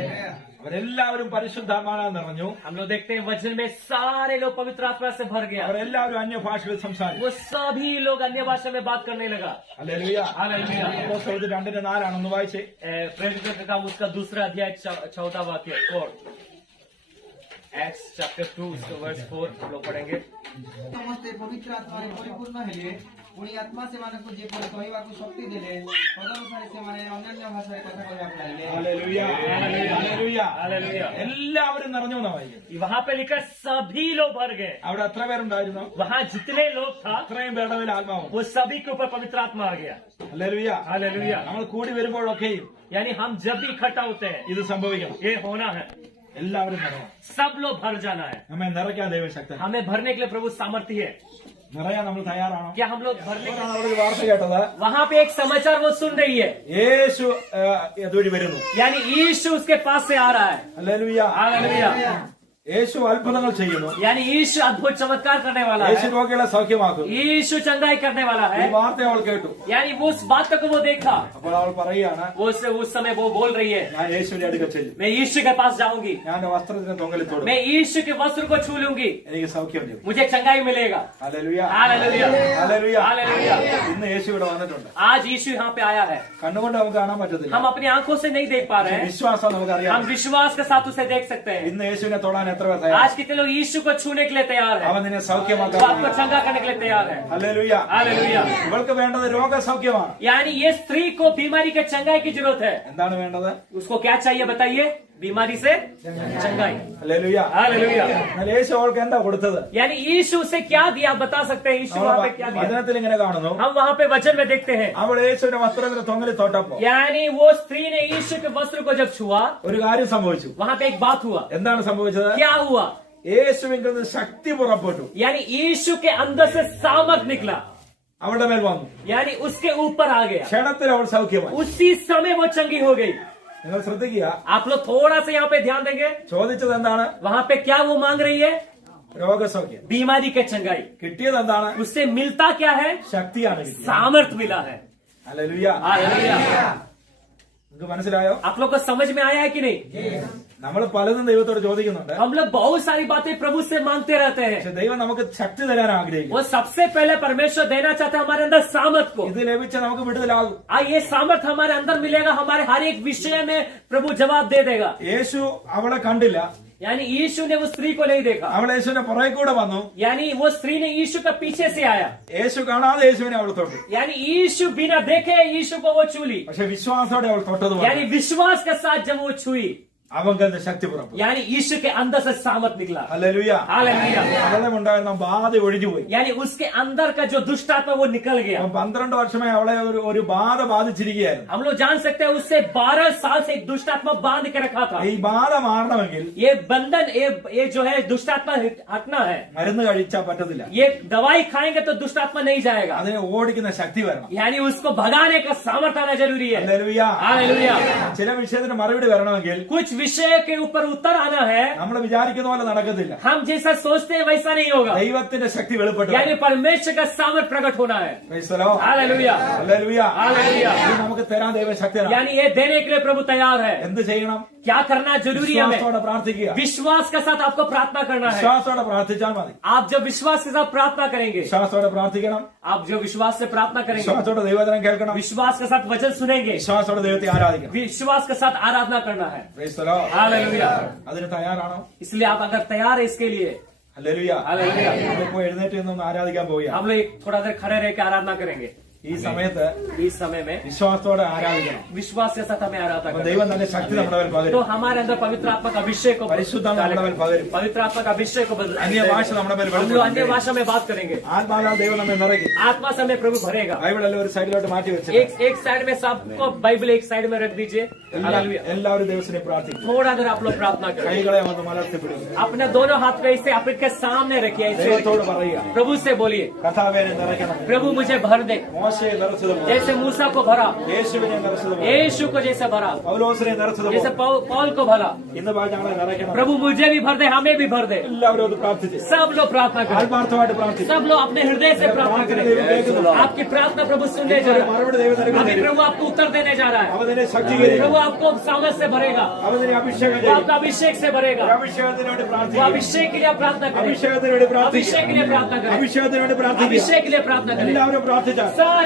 അവരെല്ലാവരും പരിശുദ്ധാത്മാവിനാൽ നിറഞ്ഞു. हम लोग देखते हैं वचन में सारे लोग पवित्र आत्मा से भर गया, അവരെല്ലാവരും അന്യഭാഷയിൽ സംസാരിക്കും. वो सभी लोग अन्य भाषा में बात करने लगा। ഹല്ലേലൂയ. हालेलुया। അപ്പോസ്തലർ 2:4 ഒന്ന് വായിച്ചേ. प्रेरित का काम उसका दूसरा अध्याय 14 वाक्य 4, एक्ट्स चैप्टर 2 उसका वर्स 4 हम लोग पढ़ेंगे। ସମସ୍ତେ ପବିତ୍ର ଆତ୍ମାରେ ପରିପୂର୍ଣ୍ଣ ହେଲେ, ପୁଣି ଆତ୍ମା ସେମାନଙ୍କୁ ଯେପରି କହିବାକୁ ଶକ୍ତି ଦେଲେ, ତଦନୁସାରେ ସେମାନେ ଅନ୍ୟାନ୍ୟ ଭାଷାରେ କଥା କହିବାକୁ ଲାଗିଲେ। ഹല്ലേലൂയ. ഹല്ലേലൂയ. हालेलुया। എല്ലാവരും നിറഞ്ഞു എന്നാ വായിക്കുന്നത്. वहाँ पे लिखा सभी लोग भर गए। അവിടെ എത്ര പേരുണ്ടായിരുന്നു? वहाँ जितने लोग था അത്രയും പേരുടെ മേൽ ആത്മാവും. वो सभी के ऊपर पवित्र आत्मा आ गया। ഹല്ലേലൂയ. हालेलुया। നമ്മൾ കൂടി വരുമ്പോഴൊക്കെയും यानी हम जब भी इकट्ठा होते हैं ഇത് സംഭവിക്കണം. ये होना है, എല്ലാവരും നിറയണം. सब लोग भर जाना है। നമ്മെ നിറയ്ക്കാൻ ദൈവശക്തൻ. हमें भरने के लिए प्रभु सामर्थ्य है। നിറയാൻ നമ്മൾ തയ്യാറാണോ? क्या हम लोग भरने ഇപ്പോഴാണ് അവിടെ ഒരു വാർത്ത കേട്ടത്. वहाँ पे एक समाचार वो सुन रही है, യേശു അതുവഴി വരുന്നു. यानी यीशु उसके पास से आ रहा है। ഹല്ലേലൂയ. हालेलुया। യേശു അത്ഭുതങ്ങൾ ചെയ്യുന്നു. यानी यीशु अद्भुत चमत्कार करने वाला യേശു है, രോഗികളെ സൗഖ്യമാക്കുന്നു. यीशु चंगाई करने वाला ഈ है। വാർത്ത അവൾ കേട്ടു. यानी वो उस बात को वो देखा, അപ്പോൾ അവൾ പറയുകയാണ്, वो उस समय वो बोल रही है, ഞാൻ യേശുവിന്റെ അടുക്കൽ ചെല്ലും, मैं यीशु के पास जाऊंगी, ഞാൻ വസ്ത്രത്തിന് തൊങ്ങലിൽ തൊടും, मैं यीशु के वस्त्र को छू लूंगी, എനിക്ക് സൗഖ്യം ചെയ്യും. मुझे चंगाई मिलेगा। ഹല്ലേലൂയ. हालेलुया। ഹല്ലേലൂയ. हालेलुया। ഇന്ന് യേശു ഇവിടെ വന്നിട്ടുണ്ട്. आज यीशु यहाँ पे आया है, കണ്ണുകൊണ്ട് നമുക്ക് കാണാൻ പറ്റത്തില്ല. हम अपनी आंखों से नहीं देख पा रहे हैं, വിശ്വാസം നമുക്കറിയാം. हम विश्वास के साथ उसे देख सकते हैं। ഇന്ന് യേശുവിനെ തൊടാൻ എത്ര പേർ തയ്യാറാണ്? आज कितने लोग यीशु को छूने के लिए तैयार है, അവൻ നിന്നെ वो സൗഖ്യമാക്കാൻ. आपको चंगा करने के लिए तैयार है। ഹല്ലേലൂയ. हालेलुया। ഇവൾക്ക് വേണ്ടത് രോഗസൗഖ്യമാണ്. यानी ये स्त्री को बीमारी के चंगाई की जरूरत है। എന്താണ് വേണ്ടത്? उसको क्या चाहिए बताइए? बीमारी से चंगाई। ഹല്ലേലൂയ. हालेलुया। എന്നാൽ യേശു അവൾക്ക് എന്താ കൊടുത്തത്? यानी यीशु उसे क्या दिया आप बता सकते हैं? यीशु वहाँ पे क्या दिया? വചനത്തിൽ ഇങ്ങനെ കാണുന്നു, हम वहाँ पे वचन में देखते हैं, അവൾ യേശുവിന്റെ വസ്ത്രത്തിന്റെ തൊങ്ങലിൽ തൊട്ടപ്പോ यानी वो स्त्री ने यीशु के वस्त्र को जब छुआ, ഒരു കാര്യം സംഭവിച്ചു. वहाँ पे एक बात हुआ। എന്താണ് സംഭവിച്ചത്? क्या हुआ? യേശുവിൽ നിന്ന് ശക്തി പുറപ്പെട്ടു, यानी यीशु के अंदर से सामर्थ निकला, അവളുടെ മേൽ വന്നു. यानी उसके ऊपर आ गया। ക്ഷണത്തിൽ അവൾ സൗഖ്യമായി. उसी समय वो चंगी हो गई। നിങ്ങൾ ശ്രദ്ധിക്കുക, आप लोग थोड़ा सा यहाँ पे ध्यान देंगे, ചോദിച്ചത് എന്താണ്? वहाँ पे क्या वो मांग रही है? രോഗസൗഖ്യം. बीमारी के चंगाई। കിട്ടിയത് എന്താണ്? उससे मिलता क्या है? ശക്തിയാണ് കിട്ടിയത്. सामर्थ मिला है। ഹല്ലേലൂയ. हालेलुया। നിങ്ങൾക്ക് മനസ്സിലായോ? आप लोग को समझ में आया है कि नहीं? നമ്മൾ പലതും ദൈവത്തോട് ചോദിക്കുന്നുണ്ട്, हम लोग बहुत सारी बातें प्रभु से मांगते रहते हैं। പക്ഷെ ദൈവം നമുക്ക് ശക്തി തരാൻ ആഗ്രഹിക്കും. वो सबसे पहले परमेश्वर देना चाहते हैं हमारे अंदर सामर्थ को। ഇത് ലഭിച്ച നമുക്ക് വിടുതലാകും. ये सामर्थ हमारे अंदर मिलेगा, हमारे हर एक विषय में प्रभु जवाब दे देगा। യേശു അവളെ കണ്ടില്ല, यानी यीशु ने वो स्त्री को नहीं देखा, അവൾ യേശുവിന്റെ പുറകെ കൂടെ വന്നു. यानी वो स्त्री ने यीशु का पीछे से आया, യേശു കാണാതെ യേശുവിനെ അവൾ തൊട്ടു. यानी यीशु बिना देखे यीशु को वो छू ली, പക്ഷെ വിശ്വാസത്തോടെ അവൾ തൊട്ടത് यानी विश्वास के साथ जब वो छुई, അവങ്കൽ ശക്തി പുറപ്പെട്ടു. यानी यीशु के अंदर से सामर्थ निकला। ഹല്ലേലൂയ. हालेलुया। അവളുണ്ടായിരുന്ന ബാധ ഒഴിഞ്ഞുപോയി. यानी उसके अंदर का जो दुष्ट आत्मा वो निकल गया। അപ്പം 12 വർഷമായി അവളെ ഒരു ബാധ ബാധിച്ചിരിക്കുകയായിരുന്നു. हम लोग जान सकते हैं उससे 12 साल से एक दुष्ट आत्मा बांध के रखा था। ഈ ബാധ മാറണമെങ്കിൽ ये बंधन ये जो है दुष्ट आत्मा हटना है, മരുന്ന് കഴിച്ചാൽ പറ്റത്തില്ല. ये दवाई खाएंगे तो दुष्ट आत्मा नहीं जाएगा, അതിനെ ഓടിക്കുന്ന ശക്തി വരണം. यानी उसको भगाने का सामर्थ्य आना जरूरी है। ഹല്ലേലൂയ. हालेलुया। ചില വിഷയത്തിന് മറുപടി വരണമെങ്കിൽ कुछ विषय के ऊपर उत्तर आना है, നമ്മൾ വിചാരിക്കുന്ന പോലെ നടക്കത്തില്ല. हम जैसा सोचते हैं वैसा नहीं होगा, ദൈവത്തിന്റെ ശക്തി വെളിപ്പെട്ടു यानी परमेश्वर का सामर्थ प्रकट होना है। Praise the Lord. Hallelujah. Hallelujah. Hallelujah. ഇത് നമുക്ക് തരാൻ ദൈവശക്തി തരാം. यानी ये देने के लिए प्रभु तैयार है। എന്ത് ചെയ്യണം? क्या करना जरूरी है? हमें വിശ്വാസത്തോടെ പ്രാർത്ഥിക്കുക. विश्वास के साथ आपको प्रार्थना करना है। വിശ്വാസത്തോടെ പ്രാർത്ഥിച്ചാൽ മതി. आप जब विश्वास के साथ प्रार्थना करेंगे, വിശ്വാസത്തോടെ പ്രാർത്ഥിക്കണം. आप जो विश्वास से प्रार्थना करेंगे, വിശ്വാസത്തോടെ ദൈവവചനം കേൾക്കണം. विश्वास के साथ वचन सुनेंगे, വിശ്വാസത്തോടെ ദൈവത്തെ ആരാധിക്കണം. विश्वास के साथ आराधना करना है। Praise the Lord. हालेलुया। അതിന് തയ്യാറാണോ? इसलिए आप अगर तैयार है इसके लिए, ഹല്ലേലൂയ. हालेलुया, നമ്മളിപ്പോ എഴുന്നേറ്റ് നിന്ന് ആരാധിക്കാൻ പോവുകയാണ്. हम लोग थोड़ा देर खड़े रह के आराधना करेंगे। ഈ സമയത്ത് इस समय में വിശ്വാസത്തോടെ ആരാധിക്കണം. विश्वास के साथ हमें आराधना അപ്പൊ करना ദൈവം തന്റെ ശക്തി നമ്മുടെ മേൽ है। പകരും. तो हमारे अंदर पवित्र आत्मा का अभिषेक को പരിശുദ്ധാത്മ നമ്മുടെ മേൽ പകരും. पवित्र आत्मा का अभिषेक को बदल, അന്യ ഭാഷ നമ്മുടെ മേൽ हम लोग अन्य വെളിപ്പെടും. भाषा में बात करेंगे। ആത്മാവിനാൽ ദൈവം നമ്മെ നിറയ്ക്കും. आत्मा से हमें प्रभु भरेगा। ബൈബിളെല്ലാം ഒരു സൈഡിലോട്ട് മാറ്റി വെച്ചിട്ട് एक साइड में सबको बाइबल एक साइड में रख दीजिए। हालेलुया। എല്ലാവരും ദൈവത്തിനെ പ്രാർത്ഥിക്കും. थोड़ा देर आप लोग प्रार्थना करें, കൈകളെ വന്ന് മലർത്തി പിടിക്കും. अपने दोनों हाथ को इसे आप इनके सामने रखिए, ऐसे ദൈവത്തോട് പറയുക, प्रभु से बोलिए, കർത്താവേ നിറയ്ക്കണം. प्रभु मुझे भर दे, മോശയെ നിറച്ചതുപോലെ जैसे मूसा को भरा, യേശുവിനെ നിറച്ചതുപോലെ यीशु को जैसे भरा, പൗലോസിനെ जैसे നിറച്ചതുപോലെ पौल को भरा, ഇന്ന് ഞങ്ങളെ നിറയ്ക്കണം. प्रभु मुझे भी भर दे, हमें भी भर दे। എല്ലാവരും അത് പ്രാർത്ഥിച്ചു. सब लोग प्रार्थना करें, ആത്മാർത്ഥമായിട്ട് പ്രാർത്ഥിച്ചു. सब लोग अपने हृदय से प्रार्थना करें। आपकी प्रार्थना प्रभु सुनने जा रहा മറുപടി ദൈവം है। നൽകും. अभी प्रभु आपको उत्तर देने जा रहा है। അവനെ ശക്തീകരിക്കും. प्रभु आपको सामर्थ से भरेगा, അവനെ അഭിഷേകം वो ചെയ്യും. आपका अभिषेक से भरेगा। അഭിഷേകത്തിന് വേണ്ടി वो പ്രാർത്ഥിക്കും. अभिषेक के लिए आप प्रार्थना करें, അഭിഷേകത്തിന് വേണ്ടി പ്രാർത്ഥിക്കും. अभिषेक के लिए प्रार्थना करें, അഭിഷേകത്തിന് വേണ്ടി പ്രാർത്ഥിക്കും. अभिषेक के लिए प्रार्थना करें। എല്ലാവരും പ്രാർത്ഥിച്ചാൽ सारे